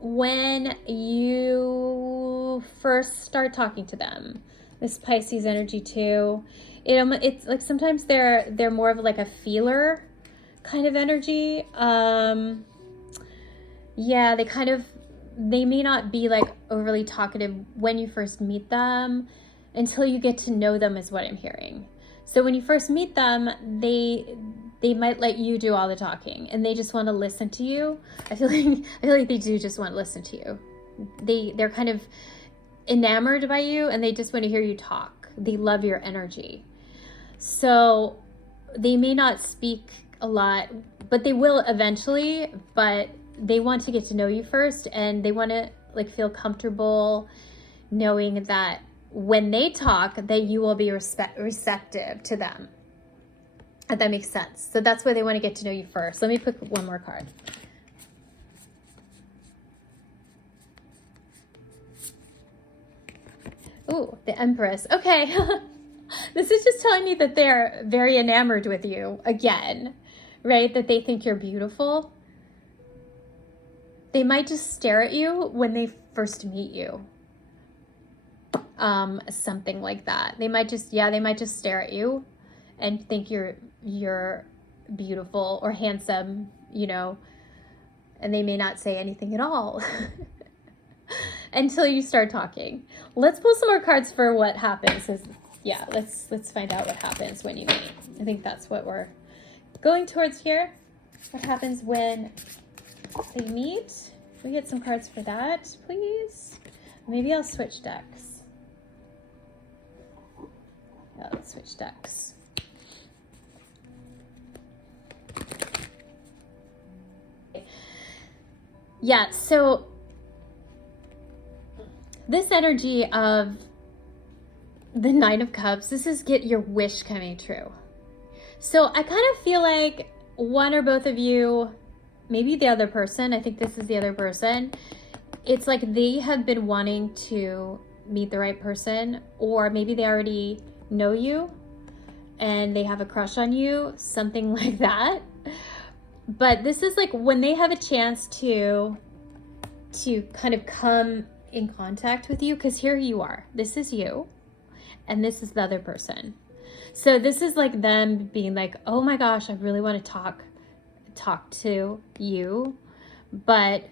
when you first start talking to them. This Pisces energy too. It's like sometimes they're more of like a feeler kind of energy. Yeah, they may not be like overly talkative when you first meet them until you get to know them, is what I'm hearing. So when you first meet them, they might let you do all the talking and they just want to listen to you. I feel like they do just want to listen to you. They're kind of enamored by you and they just want to hear you talk. They love your energy. So they may not speak a lot, but they will eventually, but they want to get to know you first, and they want to like feel comfortable knowing that when they talk that you will be receptive to them. If that makes sense. So that's why they want to get to know you first. Let me pick one more card. Ooh, the Empress. Okay. This is just telling me that they're very enamored with you again, right? That they think you're beautiful. They might just stare at you when they first meet you. Something like that. They might just stare at you and think you're beautiful or handsome, and they may not say anything at all until you start talking. Let's pull some more cards for what happens. Yeah, let's find out what happens when you meet. I think that's what we're going towards here. What happens when they meet? Can we get some cards for that, please? Maybe I'll switch decks. Yeah, let's switch decks. Yeah, so this energy of the Nine of Cups. This is get your wish coming true. So I kind of feel like one or both of you, maybe the other person, I think this is the other person, it's like they have been wanting to meet the right person, or maybe they already know you and they have a crush on you, something like that. But this is like when they have a chance to kind of come in contact with you, because here you are, this is you and this is the other person. So this is like them being like, oh my gosh, I really want to talk to you. But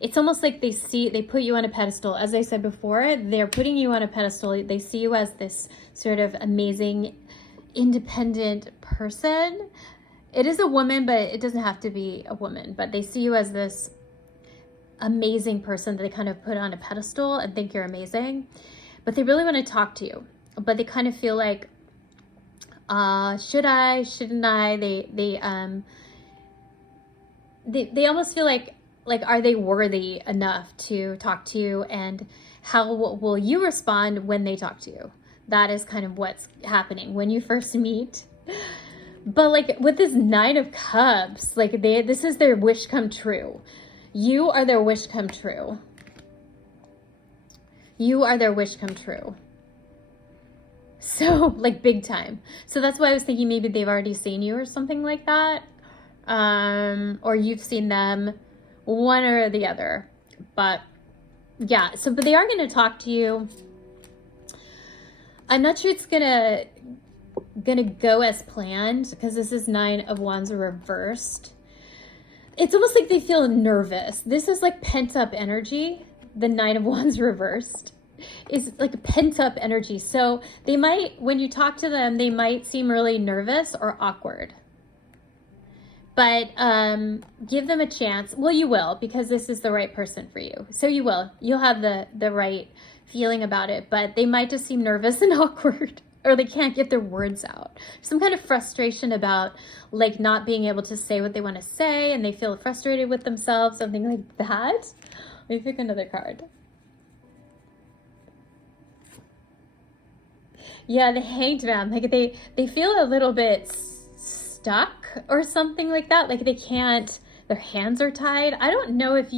it's almost like they put you on a pedestal. As I said before, they're putting you on a pedestal. They see you as this sort of amazing, independent person. It is a woman, but it doesn't have to be a woman. But they see you as this amazing person that they kind of put on a pedestal and think you're amazing. But they really want to talk to you. But they kind of feel like, should I, shouldn't I? They almost feel like, are they worthy enough to talk to you, and how will you respond when they talk to you? That is kind of what's happening when you first meet. But like with this Nine of Cups, like this is their wish come true. You are their wish come true. You are their wish come true. So like big time. So that's why I was thinking maybe they've already seen you or something like that. Or you've seen them, one or the other. But yeah, but they are going to talk to you. I'm not sure it's gonna go as planned, because this is Nine of Wands reversed. It's almost like they feel nervous. This is like pent up energy. The Nine of Wands reversed is like pent up energy. So they might, when you talk to them, they might seem really nervous or awkward. But give them a chance. Well, you will, because this is the right person for you. So you will. You'll have the right feeling about it. But they might just seem nervous and awkward, or they can't get their words out. Some kind of frustration about like not being able to say what they want to say, and they feel frustrated with themselves, something like that. Let me pick another card. Yeah, the Hanged Man. Like they feel a little bit stuck or something like that. Like they can't, their hands are tied. I don't know if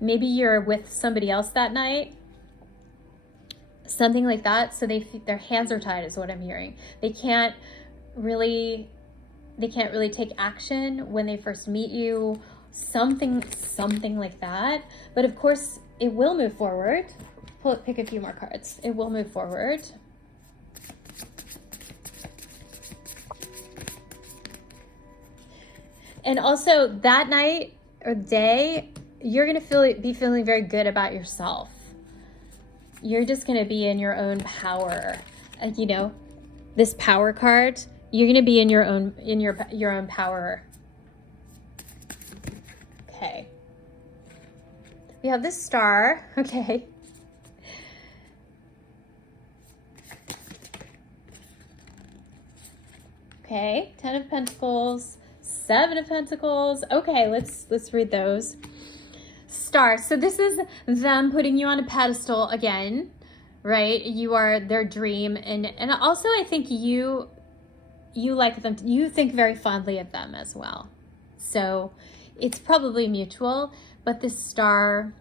maybe you're with somebody else that night. Something like that. So their hands are tied is what I'm hearing. They can't really take action when they first meet you. Something like that. But of course, it will move forward. Pick a few more cards. It will move forward. And also that night or day, you're going to be feeling very good about yourself. You're just going to be in your own power. You know, this power card, you're going to be in your own power. Okay. We have this star. Okay. Okay, 10 of Pentacles, 7 of Pentacles. Okay, let's read those. Star. So this is them putting you on a pedestal again, right? You are their dream, and also I think you like them. You think very fondly of them as well. So it's probably mutual, but this star,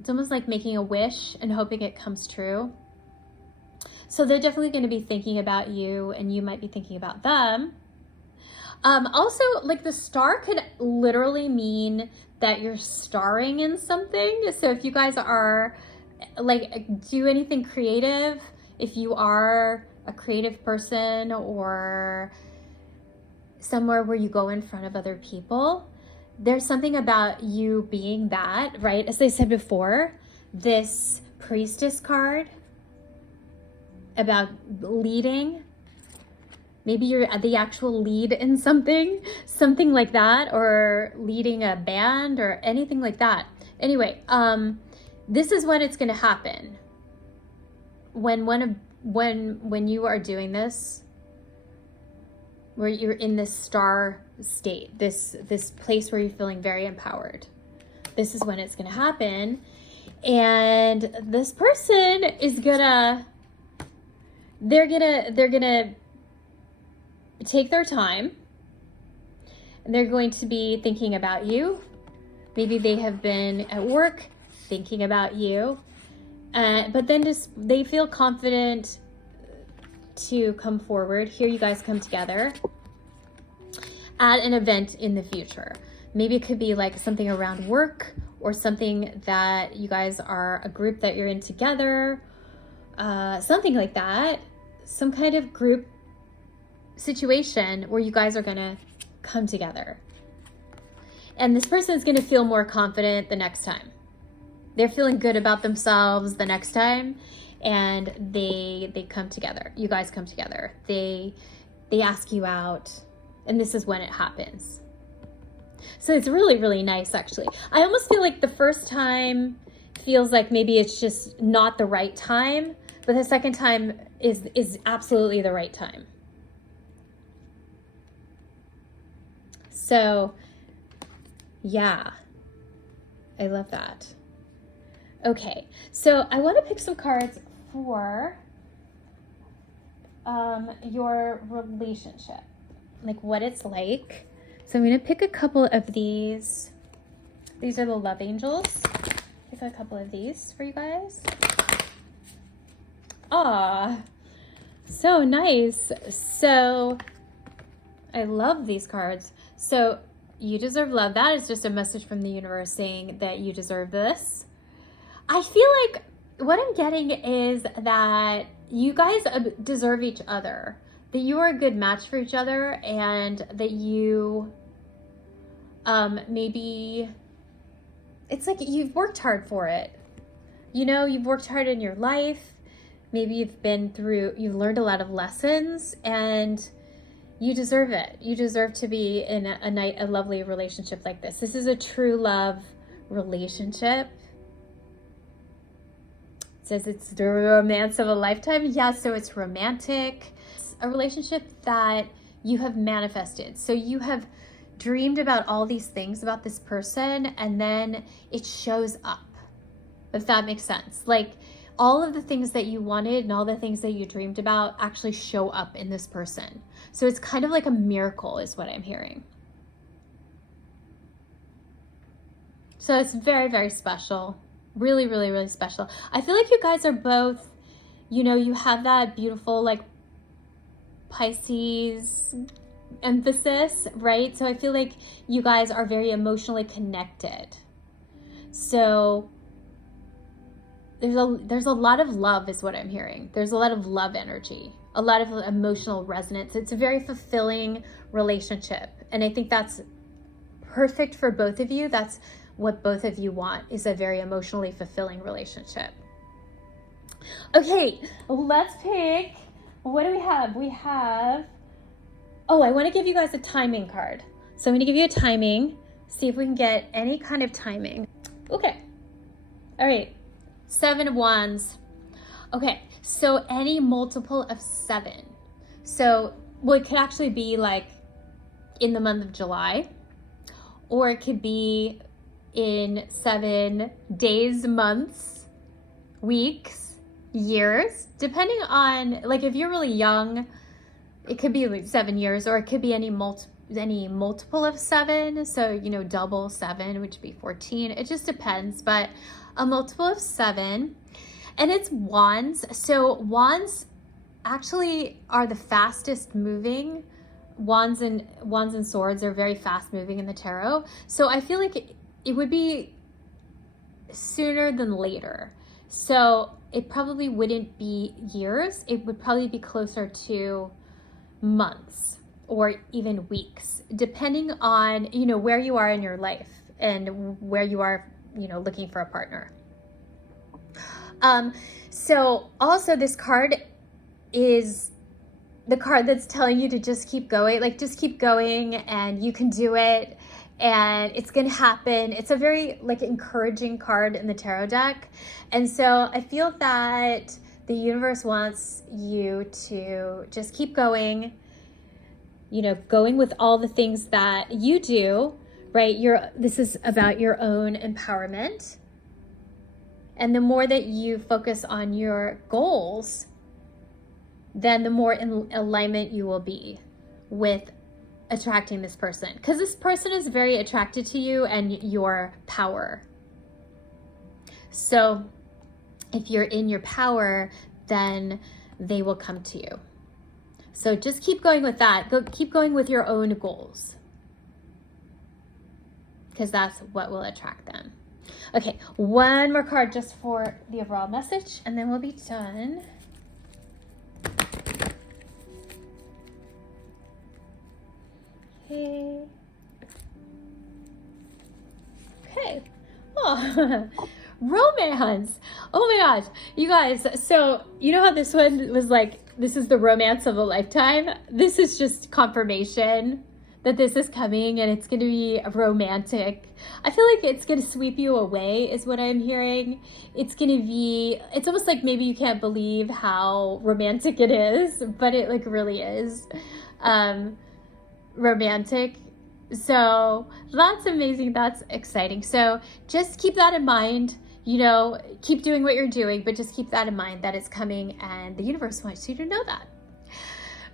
it's almost like making a wish and hoping it comes true. So they're definitely going to be thinking about you, and you might be thinking about them. Also, like the star could literally mean that you're starring in something. So if you guys are like, do anything creative, if you are a creative person or somewhere where you go in front of other people, there's something about you being that, right? As I said before, this Priestess card about leading. Maybe you're the actual lead in something like that, or leading a band or anything like that. Anyway, this is when it's going to happen. When you are doing this, where you're in this star state, this place where you're feeling very empowered. This is when it's going to happen. And this person is gonna they're gonna take their time, and they're going to be thinking about you. Maybe they have been at work thinking about you, but then just they feel confident to come forward. Here you guys come together at an event in the future. Maybe it could be like something around work, or something that you guys are a group that you're in together, something like that. Some kind of group situation where you guys are gonna come together. And this person is gonna feel more confident the next time. They're feeling good about themselves the next time, and they come together. You guys come together. They ask you out, and this is when it happens. So it's really, really nice, actually. I almost feel like the first time feels like maybe it's just not the right time, but the second time is absolutely the right time. So yeah, I love that. Okay, so I want to pick some cards for your relationship, like what it's like. So I'm going to pick a couple of these. These are the love angels. Pick a couple of these for you guys. Ah, so nice. So I love these cards. So you deserve love. That is just a message from the universe saying that you deserve this. I feel like what I'm getting is that you guys deserve each other, that you are a good match for each other, and that you maybe it's like you've worked hard for it. You know, you've worked hard in your life. Maybe you've learned a lot of lessons, and you deserve it. You deserve to be in a lovely relationship like this. This is a true love relationship. It says it's the romance of a lifetime. Yeah, so it's romantic. It's a relationship that you have manifested. So you have dreamed about all these things about this person, and then it shows up, if that makes sense. Like all of the things that you wanted and all the things that you dreamed about actually show up in this person. So it's kind of like a miracle is what I'm hearing. So it's very, very special. Really, really, really special. I feel like you guys are both, you know, you have that beautiful like Pisces emphasis, right? So I feel like you guys are very emotionally connected. So there's a lot of love is what I'm hearing. There's a lot of love energy, a lot of emotional resonance. It's a very fulfilling relationship. And I think that's perfect for both of you. That's what both of you want, is a very emotionally fulfilling relationship. Okay, let's pick. What do we have? We have, oh, I want to give you guys a timing card. So I'm going to give you a timing, see if we can get any kind of timing. Okay, all right, 7 of Wands. Okay, so any multiple of 7. So, well, it could actually be like in the month of July, or it could be in 7 days, months, weeks, years, depending on, like if you're really young, it could be like 7 years, or it could be any multiple of 7. So, you know, double 7, which would be 14. It just depends, but a multiple of 7. And it's Wands. So Wands actually are the fastest moving. Wands and Swords are very fast moving in the tarot. So I feel like it would be sooner than later. So it probably wouldn't be years. It would probably be closer to months or even weeks, depending on, you know, where you are in your life and where you are, you know, looking for a partner. So also this card is the card that's telling you to just keep going, like just keep going, and you can do it, and it's gonna happen. It's a very like encouraging card in the tarot deck. And so I feel that the universe wants you to just keep going, you know, going with all the things that you do, right? This is about your own empowerment. And the more that you focus on your goals, then the more in alignment you will be with attracting this person, because this person is very attracted to you and your power. So if you're in your power, then they will come to you. So just keep going with that. Keep going with your own goals, because that's what will attract them. Okay, one more card just for the overall message, and then we'll be done. Okay. Okay. Oh, romance. Oh my gosh, you guys. So you know how this one was like, this is the romance of a lifetime? This is just confirmation that this is coming, and it's going to be romantic. I feel like it's going to sweep you away is what I'm hearing. It's going to be, it's almost like maybe you can't believe how romantic it is, but it like really is romantic. So that's amazing. That's exciting. So just keep that in mind. You know, keep doing what you're doing, but just keep that in mind that it's coming, and the universe wants you to know that.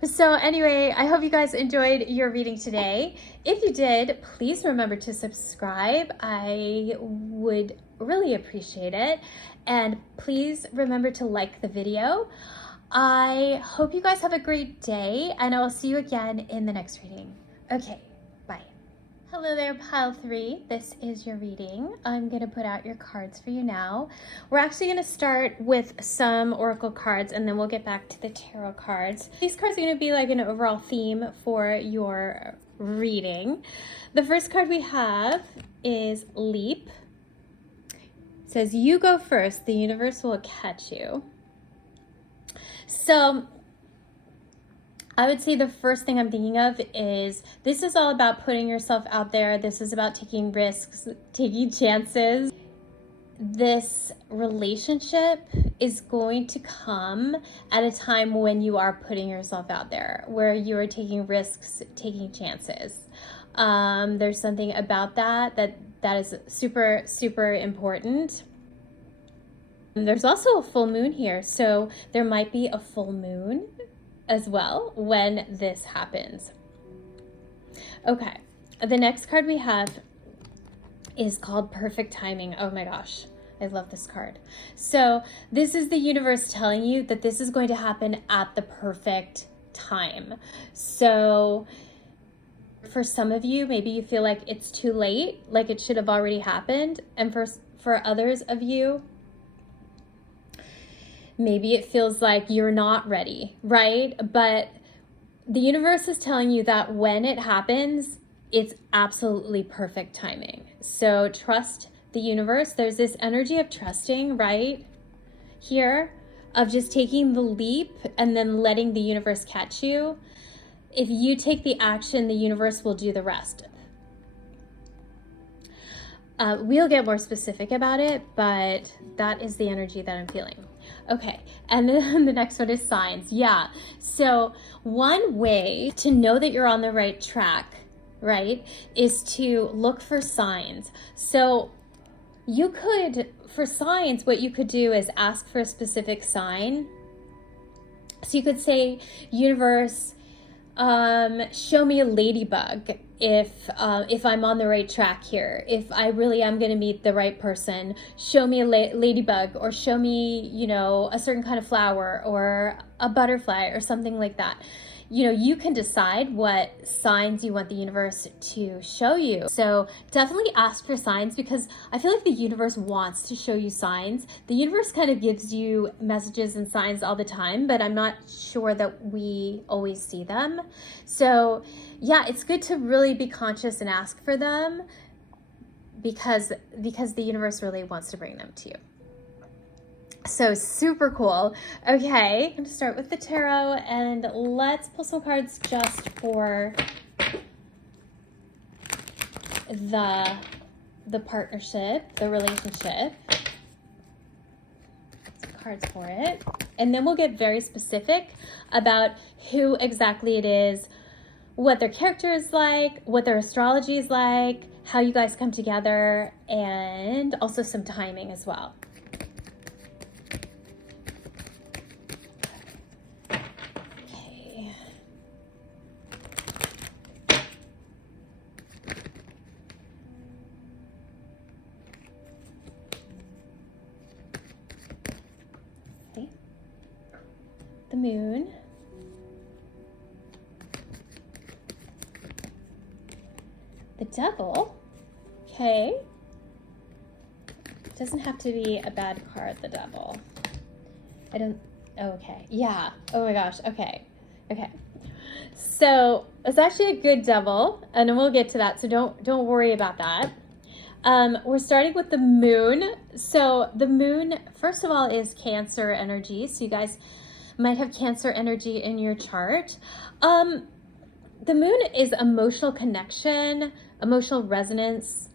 So anyway, I hope you guys enjoyed your reading today. If you did, please remember to subscribe. I would really appreciate it. And please remember to like the video. I hope you guys have a great day, and I will see you again in the next reading. Okay, bye. Hello there, pile 3. This is your reading. I'm going to put out your cards for you now. We're actually going to start with some oracle cards, and then we'll get back to the tarot cards. These cards are going to be like an overall theme for your reading. The first card we have is Leap. It says, you go first, the universe will catch you. So I would say the first thing I'm thinking of is this is all about putting yourself out there. This is about taking risks, taking chances. This relationship is going to come at a time when you are putting yourself out there, where you are taking risks, taking chances. There's something about that is super, super important. There's also a full moon here, so there might be a full moon as well when this happens. Okay, the next card we have is called Perfect Timing. Oh my gosh, I love this card. So this is the universe telling you that this is going to happen at the perfect time. So for some of you, maybe you feel like it's too late, like it should have already happened. And for others of you, maybe it feels like you're not ready, right? But the universe is telling you that when it happens, it's absolutely perfect timing. So trust the universe. There's this energy of trusting, right? Here, of just taking the leap and then letting the universe catch you. If you take the action, the universe will do the rest. We'll get more specific about it, but that is the energy that I'm feeling. Okay, and then the next one is signs. Yeah, so one way to know that you're on the right track, right, is to look for signs. So you could, for signs, what you could do is ask for a specific sign. So you could say, universe, show me a ladybug if I'm on the right track here. If I really am going to meet the right person, show me a ladybug, or show me, you know, a certain kind of flower or a butterfly or something like that. You know, you can decide what signs you want the universe to show you. So definitely ask for signs, because I feel like the universe wants to show you signs. The universe kind of gives you messages and signs all the time, but I'm not sure that we always see them. So yeah, it's good to really be conscious and ask for them, because the universe really wants to bring them to you. So super cool. Okay, I'm gonna start with the tarot, and let's pull some cards just for the partnership, the relationship. Some cards for it. And then we'll get very specific about who exactly it is, what their character is like, what their astrology is like, how you guys come together, and also some timing as well. the moon. The devil. Okay. Doesn't have to be a bad card, the devil. I don't, okay. Yeah. Oh my gosh. Okay. Okay. So it's actually a good devil, and then we'll get to that. So don't worry about that. We're starting with the moon. So the moon, first of all, is Cancer energy. So you guys might have Cancer energy in your chart. The moon is emotional connection, emotional resonance.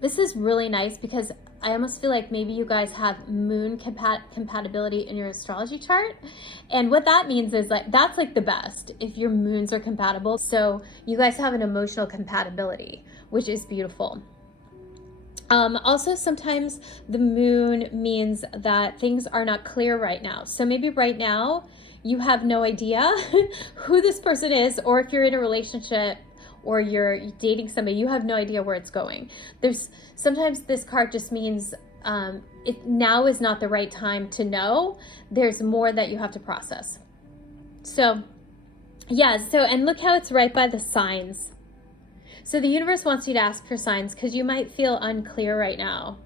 This is really nice because I almost feel like maybe you guys have moon compatibility in your astrology chart. And what that means is like, that's like the best if your moons are compatible. So you guys have an emotional compatibility, which is beautiful. Also, sometimes the moon means that things are not clear right now. So maybe right now you have no idea who this person is, or if you're in a relationship or you're dating somebody, you have no idea where it's going. Sometimes this card just means now is not the right time to know. There's more that you have to process. So yeah, and look how it's right by the signs. So the universe wants you to ask for signs because you might feel unclear right now,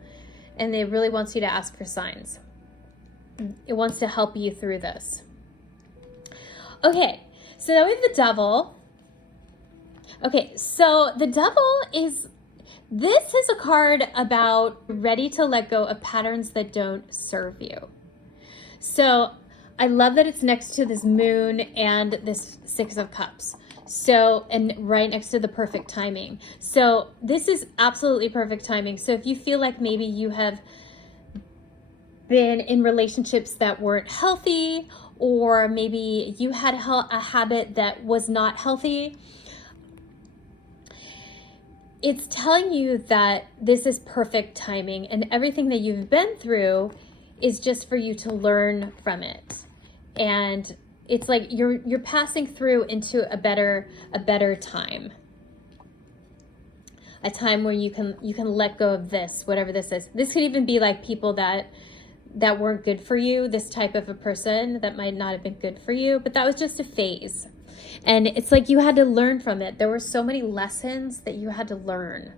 and it really wants you to ask for signs. It wants to help you through this. Okay, so now we have the devil. Okay, so the devil this is a card about ready to let go of patterns that don't serve you. So I love that it's next to this moon and this Six of Cups. So, and right next to the perfect timing. So this is absolutely perfect timing. So if you feel like maybe you have been in relationships that weren't healthy, or maybe you had a habit that was not healthy, it's telling you that this is perfect timing, and everything that you've been through is just for you to learn from it. And it's like you're passing through into a better time. A time where you can let go of this, whatever this is. This could even be like people that weren't good for you, this type of a person that might not have been good for you, but that was just a phase. And it's like you had to learn from it. There were so many lessons that you had to learn,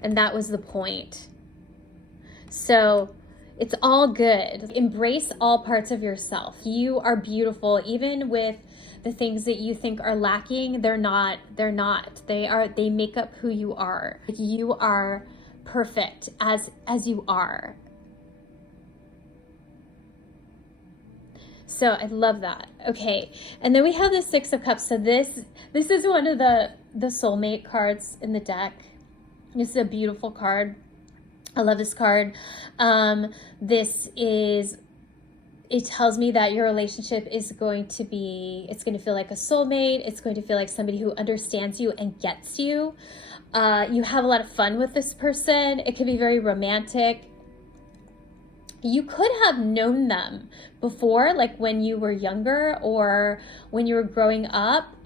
and that was the point. So it's all good. Embrace all parts of yourself. You are beautiful, even with the things that you think are lacking. They're not. They make up who you are. You are perfect as you are. So I love that. Okay, and then we have the Six of Cups. So this is one of the soulmate cards in the deck. This is a beautiful card. I love this card. It tells me that your relationship is going to feel like a soulmate. It's going to feel like somebody who understands you and gets you. You have a lot of fun with this person. It can be very romantic. You could have known them before, like when you were younger or when you were growing up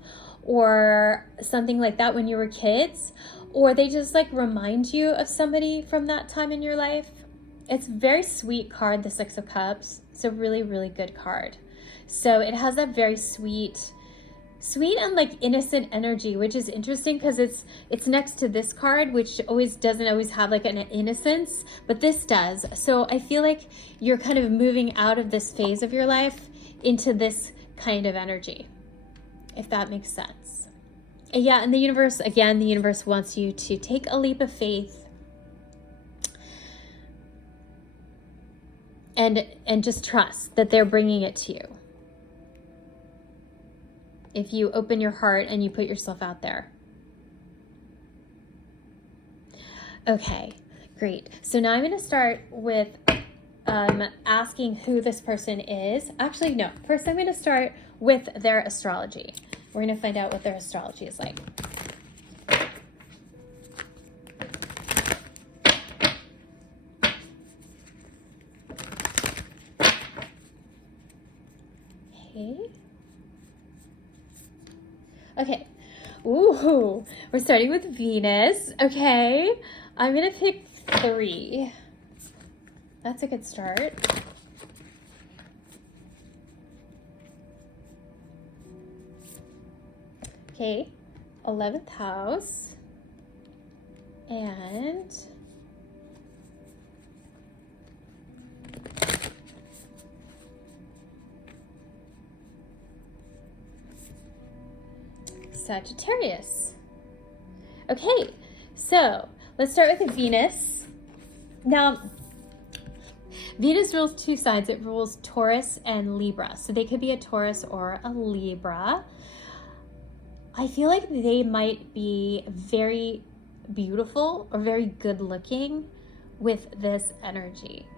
or something like that when you were kids, or they just like remind you of somebody from that time in your life. It's a very sweet card, the Six of Cups. It's a really, really good card. So it has that very sweet and like innocent energy, which is interesting because it's next to this card, which doesn't always have like an innocence, but this does. So I feel like you're kind of moving out of this phase of your life into this kind of energy, if that makes sense. Yeah, and the universe wants you to take a leap of faith and just trust that they're bringing it to you. If you open your heart and you put yourself out there. Okay, great. So now I'm going to start with asking who this person is. Actually, no. First, I'm going to start with their astrology. We're going to find out what their astrology is like. Okay. Okay. Ooh, we're starting with Venus. Okay. I'm going to pick 3. That's a good start. Okay, 11th house. And Sagittarius. Okay, so let's start with Venus. Now, Venus rules two signs. It rules Taurus and Libra. So they could be a Taurus or a Libra. I feel like they might be very beautiful or very good looking with this energy.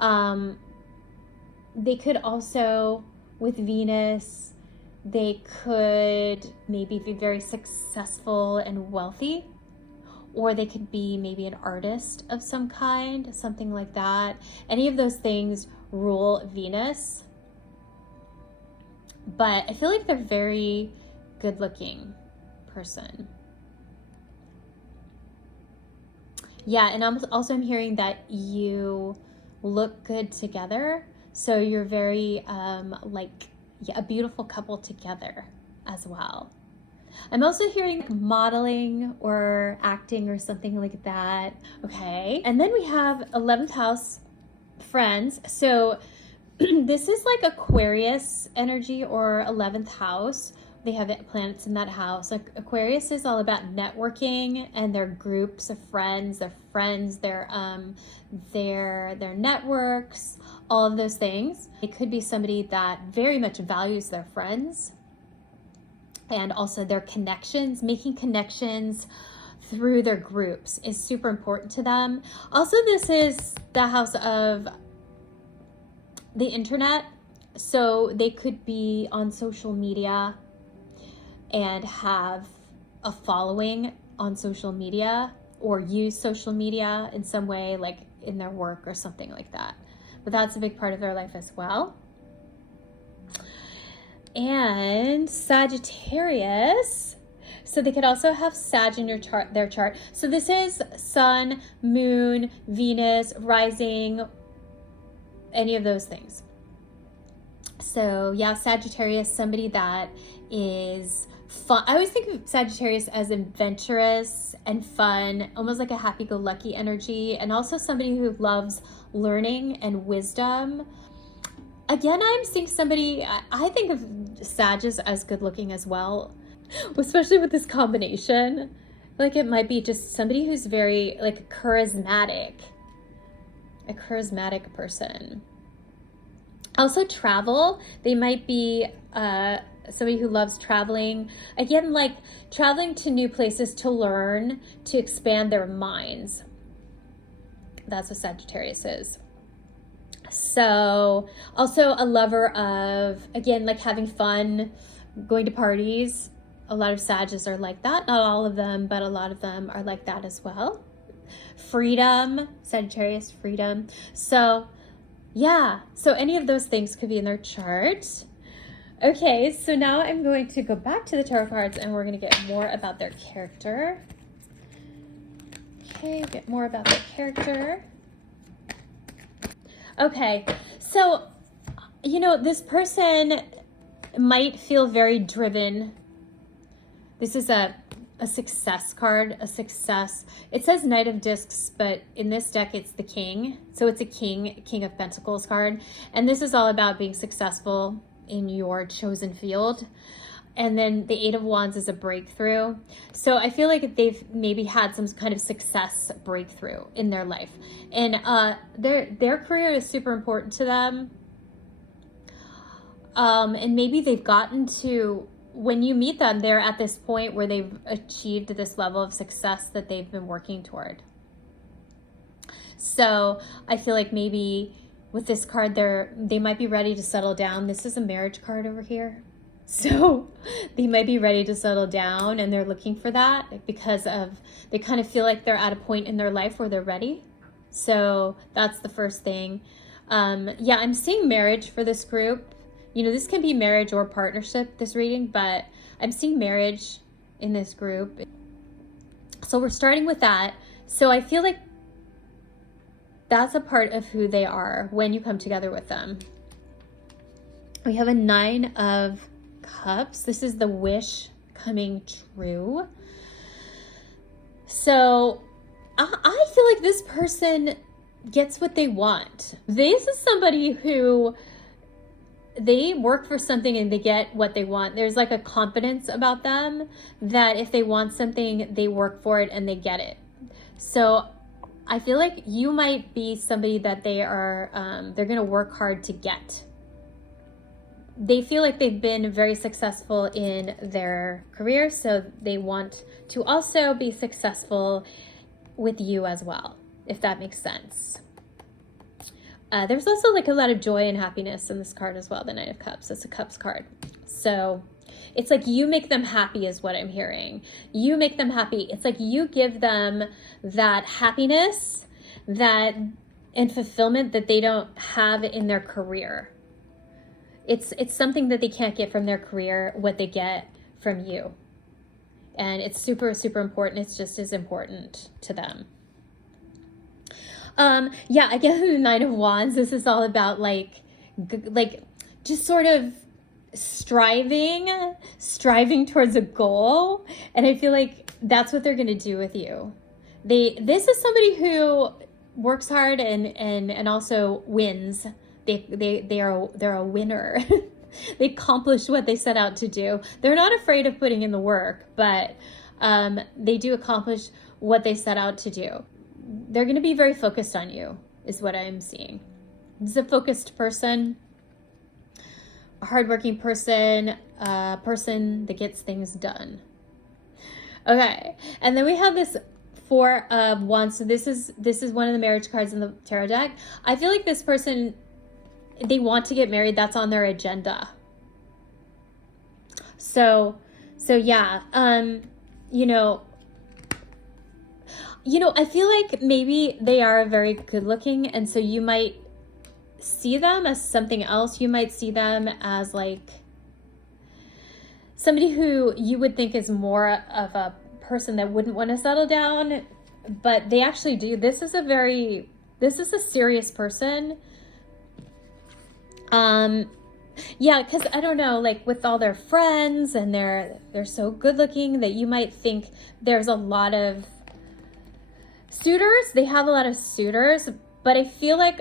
They could also, with Venus, they could maybe be very successful and wealthy, or they could be maybe an artist of some kind, something like that. Any of those things rule Venus. But I feel like they're very good looking person. Yeah, and I'm hearing that you look good together. So you're very a beautiful couple together as well. I'm also hearing modeling or acting or something like that. Okay, and then we have 11th house friends. So this is like Aquarius energy or 11th house. They have planets in that house. Like Aquarius is all about networking and their groups of friends, their networks, all of those things. It could be somebody that very much values their friends and also their connections. Making connections through their groups is super important to them. Also, this is the house of the internet. So they could be on social media and have a following on social media or use social media in some way, like in their work or something like that. But that's a big part of their life as well. And Sagittarius, so they could also have Sag in their chart. So this is Sun, Moon, Venus, rising, any of those things. So yeah, Sagittarius, somebody that is fun. I always think of Sagittarius as adventurous and fun, almost like a happy-go-lucky energy, and also somebody who loves learning and wisdom. Again, I'm seeing somebody, I think of Sagittarius as good-looking as well, especially with this combination. Like it might be just somebody who's very like charismatic, a charismatic person. Also travel, they might be somebody who loves traveling. Again, like traveling to new places to learn, to expand their minds. That's what Sagittarius is. So also a lover of, again, like having fun, going to parties. A lot of Sagittarius are like that. Not all of them, but a lot of them are like that as well. Freedom, Sagittarius, freedom. So yeah, so any of those things could be in their chart. Okay, so now I'm going to go back to the tarot cards and we're going to get more about their character. Okay, get more about their character. Okay, so, you know, this person might feel very driven. This is a success card, a success. It says Knight of Discs, but in this deck, it's the King. So it's a King of Pentacles card. And this is all about being successful in your chosen field. And then the Eight of Wands is a breakthrough. So I feel like they've maybe had some kind of success breakthrough in their life. And their career is super important to them. And maybe they've gotten to, when you meet them, they're at this point where they've achieved this level of success that they've been working toward. So I feel like maybe with this card, they might be ready to settle down. This is a marriage card over here. So they might be ready to settle down and they're looking for that because they kind of feel like they're at a point in their life where they're ready. So that's the first thing. Yeah, I'm seeing marriage for this group. You know, this can be marriage or partnership, this reading, but I'm seeing marriage in this group. So we're starting with that. So I feel like that's a part of who they are when you come together with them. We have a Nine of Cups. This is the Wish coming true. So I feel like this person gets what they want. This is somebody who they work for something and they get what they want. There's like a confidence about them that if they want something, they work for it and they get it. So I feel like you might be somebody that they're going to work hard to get. They feel like they've been very successful in their career, so they want to also be successful with you as well, if that makes sense. There's also like a lot of joy and happiness in this card as well, the Knight of Cups. It's a Cups card. So it's like you make them happy is what I'm hearing. You make them happy. It's like you give them that happiness and fulfillment that they don't have in their career. It's something that they can't get from their career, what they get from you. And it's super, super important. It's just as important to them. Yeah, again, the Nine of Wands, this is all about like just sort of striving towards a goal. And I feel like that's what they're going to do with you. This is somebody who works hard and also wins. They're a winner. They accomplish what they set out to do. They're not afraid of putting in the work, but they do accomplish what they set out to do. They're going to be very focused on you, is what I'm seeing. This is a focused person, a hardworking person, a person that gets things done. Okay, and then we have this Four of Wands. So this is one of the marriage cards in the tarot deck. I feel like this person, they want to get married. That's on their agenda. So yeah, I feel like maybe they are very good looking, and so you might see them as something else. You might see them as like somebody who you would think is more of a person that wouldn't want to settle down, but they actually do. This is a serious person. Yeah, because I don't know, like with all their friends and they're so good looking that you might think there's a lot of suitors. They have a lot of suitors, but I feel like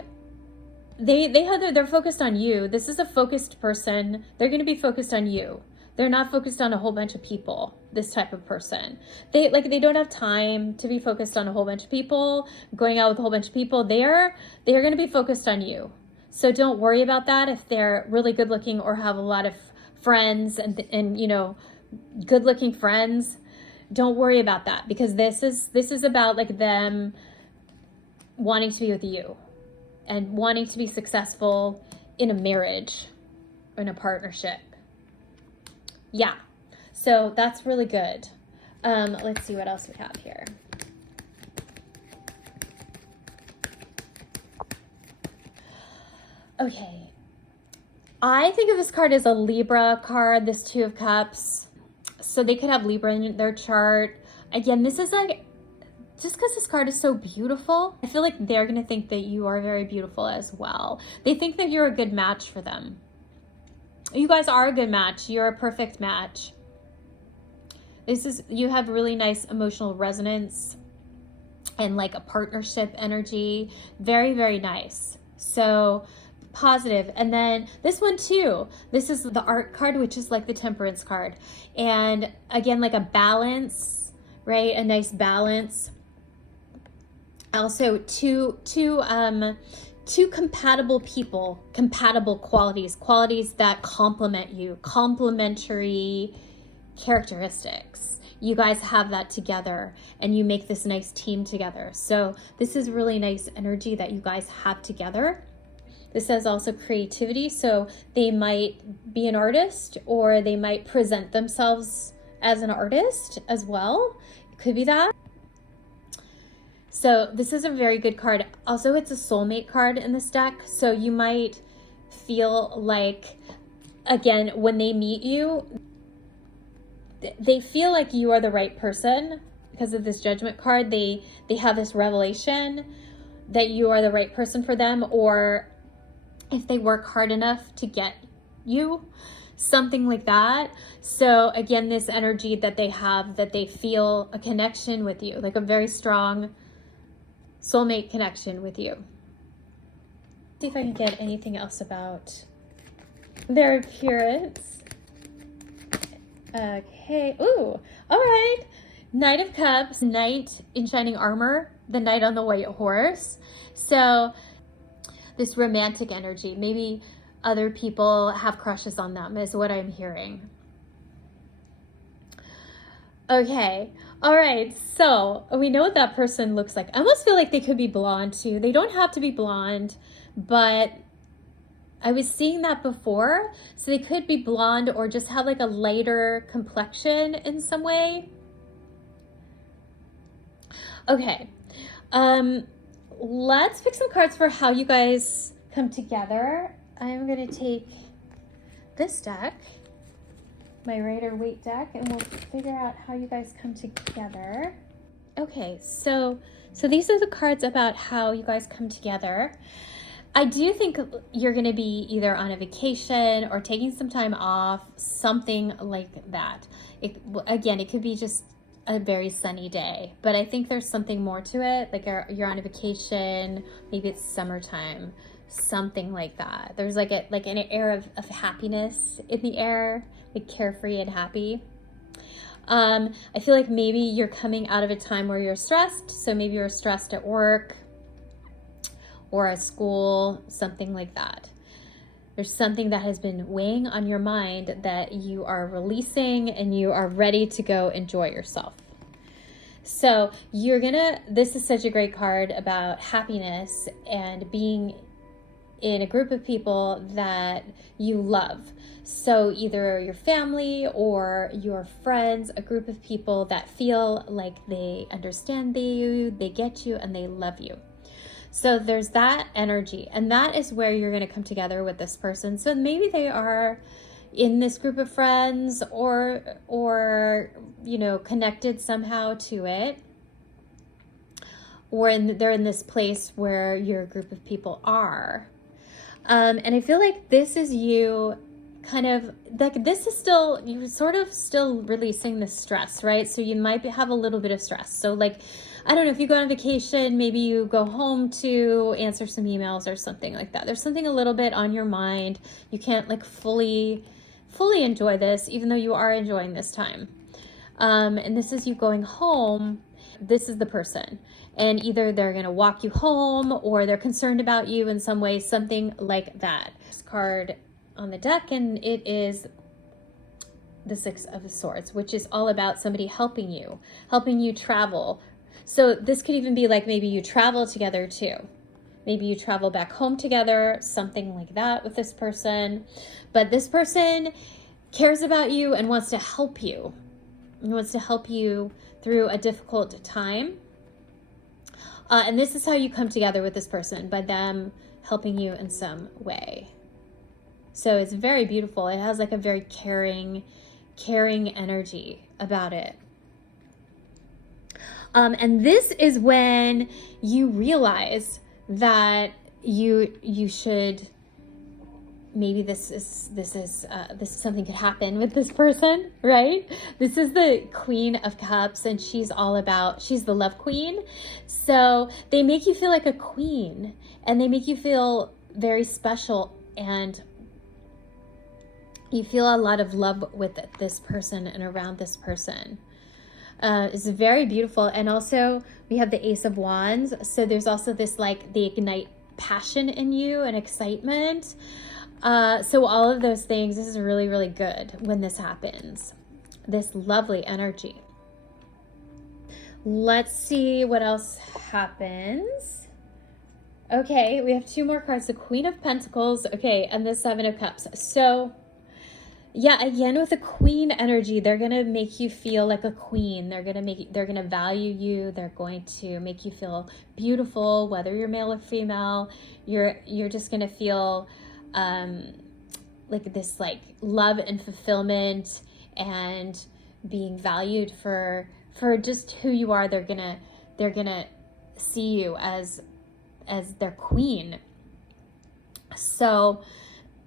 they're focused on you. This is a focused person. They're going to be focused on you. They're not focused on a whole bunch of people. This type of person, they don't have time to be focused on a whole bunch of people, going out with a whole bunch of people. They are going to be focused on you. So don't worry about that if they're really good looking or have a lot of friends and good looking friends. Don't worry about that, because this is about like them wanting to be with you and wanting to be successful in a marriage or in a partnership. Yeah, so that's really good. Let's see what else we have here. Okay, I think of this card as a Libra card, this Two of Cups. So they could have Libra in their chart. Again, this is like, just because this card is so beautiful, I feel like they're going to think that you are very beautiful as well. They think that you're a good match for them. You guys are a good match. You're a perfect match. You have really nice emotional resonance and like a partnership energy. Very, very nice. So positive. And then this one too, this is the Art card, which is like the Temperance card. And again, like a balance, right? A nice balance. Also two compatible people, compatible qualities that complement you, complementary characteristics. You guys have that together and you make this nice team together. So this is really nice energy that you guys have together. This says also creativity. So they might be an artist or they might present themselves as an artist as well. It could be that. So this is a very good card. Also, it's a soulmate card in this deck. So you might feel like, again, when they meet you, they feel like you are the right person because of this Judgment card. They have this revelation that you are the right person for them, or if they work hard enough to get you, something like that. So again, this energy that they have, that they feel a connection with you, like a very strong soulmate connection with you. See if I can get anything else about their appearance. Okay. Ooh. All right. Knight of Cups, knight in shining armor, the knight on the white horse. So this romantic energy, maybe other people have crushes on them, is what I'm hearing. Okay. All right. So we know what that person looks like. I almost feel like they could be blonde too. They don't have to be blonde, but I was seeing that before. So they could be blonde or just have like a lighter complexion in some way. Okay. Let's pick some cards for how you guys come together. I'm going to take this deck, my Rider-Waite deck, and we'll figure out how you guys come together. Okay, so these are the cards about how you guys come together. I do think you're going to be either on a vacation or taking some time off, something like that. Again, it could be just a very sunny day, but I think there's something more to it. Like you're on a vacation, maybe it's summertime, something like that. There's like an air of happiness in the air, like carefree and happy. I feel like maybe you're coming out of a time where you're stressed. So maybe you're stressed at work or at school, something like that. There's something that has been weighing on your mind that you are releasing and you are ready to go enjoy yourself. So this is such a great card about happiness and being in a group of people that you love. So either your family or your friends, a group of people that feel like they understand you, they get you, and they love you. So there's that energy, and that is where you're going to come together with this person. So maybe they are in this group of friends or connected somehow to it, or they're in this place where your group of people are. And I feel like this is you kind of like, this is still, you're sort of still releasing the stress, right? So you might have a little bit of stress. So like, I don't know, if you go on vacation, maybe you go home to answer some emails or something like that. There's something a little bit on your mind. You can't like fully enjoy this, even though you are enjoying this time. And this is you going home. This is the person. And either they're going to walk you home or they're concerned about you in some way, something like that. This card on the deck, and it is the Six of Swords, which is all about somebody helping you travel. So this could even be like maybe you travel together too. Maybe you travel back home together, something like that with this person. But this person cares about you and wants to help you. He wants to help you through a difficult time. And this is how you come together with this person, by them helping you in some way. So it's very beautiful. It has like a very caring energy about it. And this is when you realize that you should, maybe this is something could happen with this person, right? This is the Queen of Cups, and she's the love queen. So they make you feel like a queen, and they make you feel very special, and you feel a lot of love with this person and around this person. It's very beautiful. And also we have the Ace of Wands. So there's also this like the ignite passion in you and excitement. So all of those things, this is really, really good when this happens. This lovely energy. Let's see what else happens. Okay, we have two more cards. The Queen of Pentacles. Okay, and the Seven of Cups. So yeah, again, with the queen energy, they're going to make you feel like a queen. They're going to value you. They're going to make you feel beautiful, whether you're male or female. You're just going to feel like this like love and fulfillment and being valued for just who you are. They're going to see you as their queen. So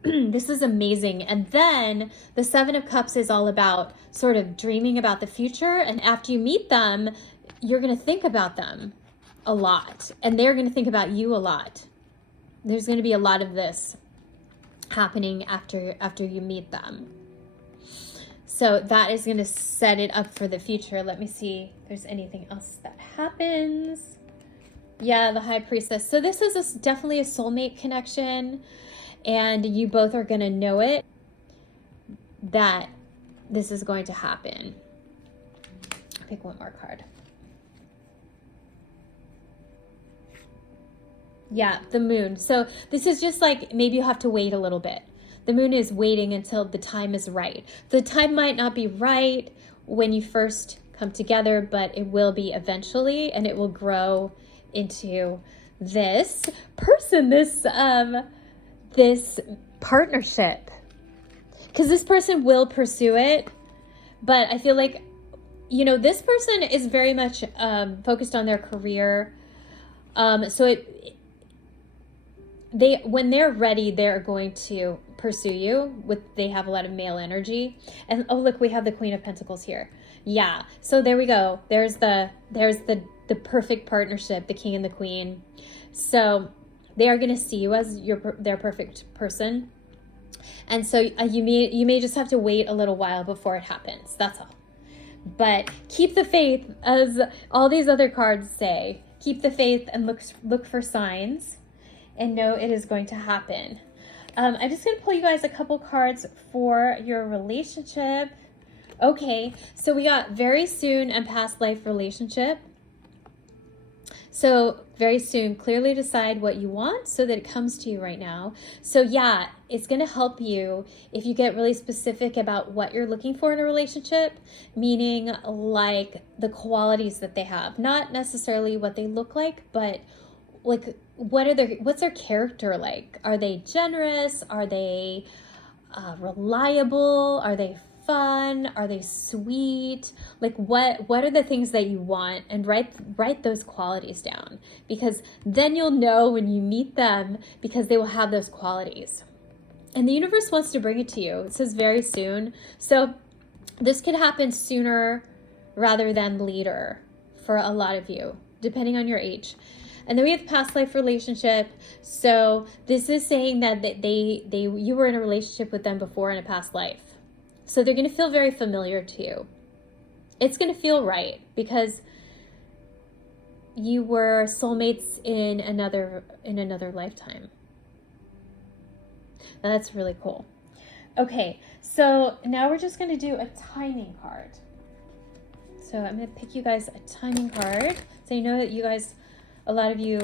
This is amazing. And then the Seven of Cups is all about sort of dreaming about the future. And after you meet them, you're going to think about them a lot. And they're going to think about you a lot. There's going to be a lot of this happening after you meet them. So that is going to set it up for the future. Let me see if there's anything else that happens. Yeah, the High Priestess. So this is definitely a soulmate connection. And you both are going to know it, that this is going to happen. Pick one more card. Yeah, the Moon. So this is just like, maybe you have to wait a little bit. The Moon is waiting until the time is right. The time might not be right when you first come together, but it will be eventually, and it will grow into this person, this partnership. Because this person will pursue it, but I feel like, you know, this person is very much focused on their career. So when they're ready, they're going to pursue you. They have a lot of male energy. And oh, look, we have the Queen of Pentacles here. Yeah. So there we go. There's the perfect partnership, the King and the Queen. So they are going to see you as their perfect person. And so you may just have to wait a little while before it happens. That's all. But keep the faith, as all these other cards say. Keep the faith and look for signs, and know it is going to happen. I'm just going to pull you guys a couple cards for your relationship. Okay, so we got very soon and past life relationship. So very soon, clearly decide what you want so that it comes to you right now. So yeah, it's going to help you if you get really specific about what you're looking for in a relationship, meaning like the qualities that they have, not necessarily what they look like, but like what's their character like? Are they generous? Are they reliable? Are they fun? Are they sweet? Like what are the things that you want? And write those qualities down, because then you'll know when you meet them, because they will have those qualities. And the universe wants to bring it to you. It says very soon. So this could happen sooner rather than later for a lot of you, depending on your age. And then we have past life relationship. So this is saying that you were in a relationship with them before in a past life. So they're going to feel very familiar to you. It's going to feel right because you were soulmates in another lifetime. Now that's really cool. Okay, so now we're just going to do a timing card. So I'm going to pick you guys a timing card. So you know that you guys, a lot of you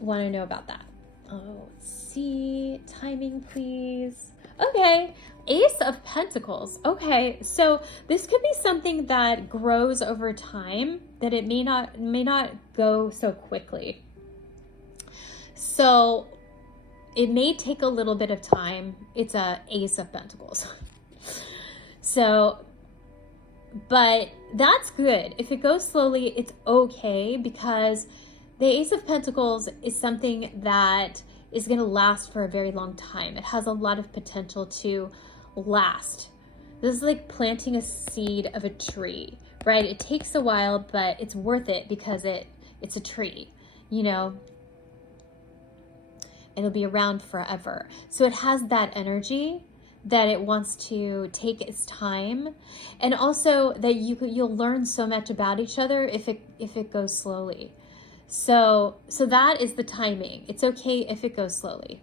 want to know about that. Oh, let's see. Timing, please. Okay. Ace of Pentacles. Okay, so this could be something that grows over time, that it may not go so quickly. So it may take a little bit of time. It's a Ace of Pentacles. So, but that's good. If it goes slowly, it's okay, because the Ace of Pentacles is something that is going to last for a very long time. It has a lot of potential to last. This is like planting a seed of a tree, right? It takes a while, but it's worth it because it's a tree, you know? It'll be around forever. So it has that energy that it wants to take its time, and also that you'll learn so much about each other if it goes slowly. So that is the timing. It's okay if it goes slowly.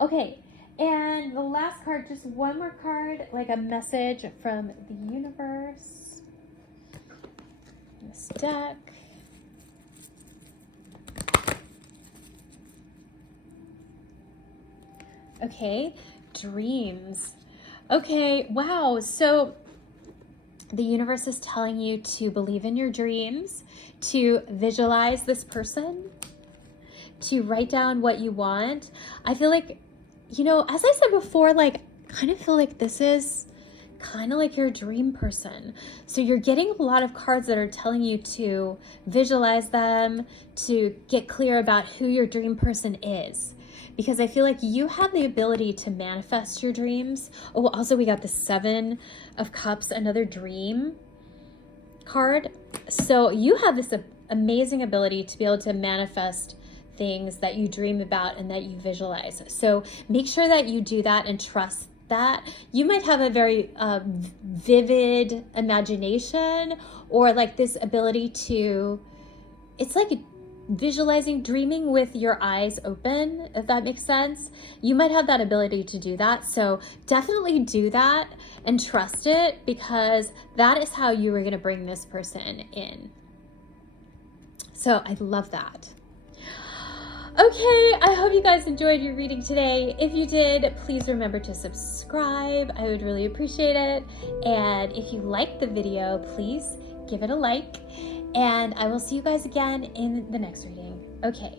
Okay, and the last card, just one more card, like a message from the universe. This deck. Okay, dreams. Okay, wow. So the universe is telling you to believe in your dreams, to visualize this person, to write down what you want. I feel like, you know, as I said before, like, kind of feel like this is kind of like your dream person. So you're getting a lot of cards that are telling you to visualize them, to get clear about who your dream person is. because I feel like you have the ability to manifest your dreams. Oh, also we got the 7 of Cups, another dream card. So you have this amazing ability to be able to manifest things that you dream about and that you visualize. So make sure that you do that and trust that. You might have a very vivid imagination, or like this ability to, it's like visualizing, dreaming with your eyes open, if that makes sense. You might have that ability to do that. So definitely do that and trust it, because that is how you are going to bring this person in. So I love that. Okay, I hope you guys enjoyed your reading today. If you did, please remember to subscribe. I would really appreciate it. And if you liked the video, please give it a like. And I will see you guys again in the next reading. Okay,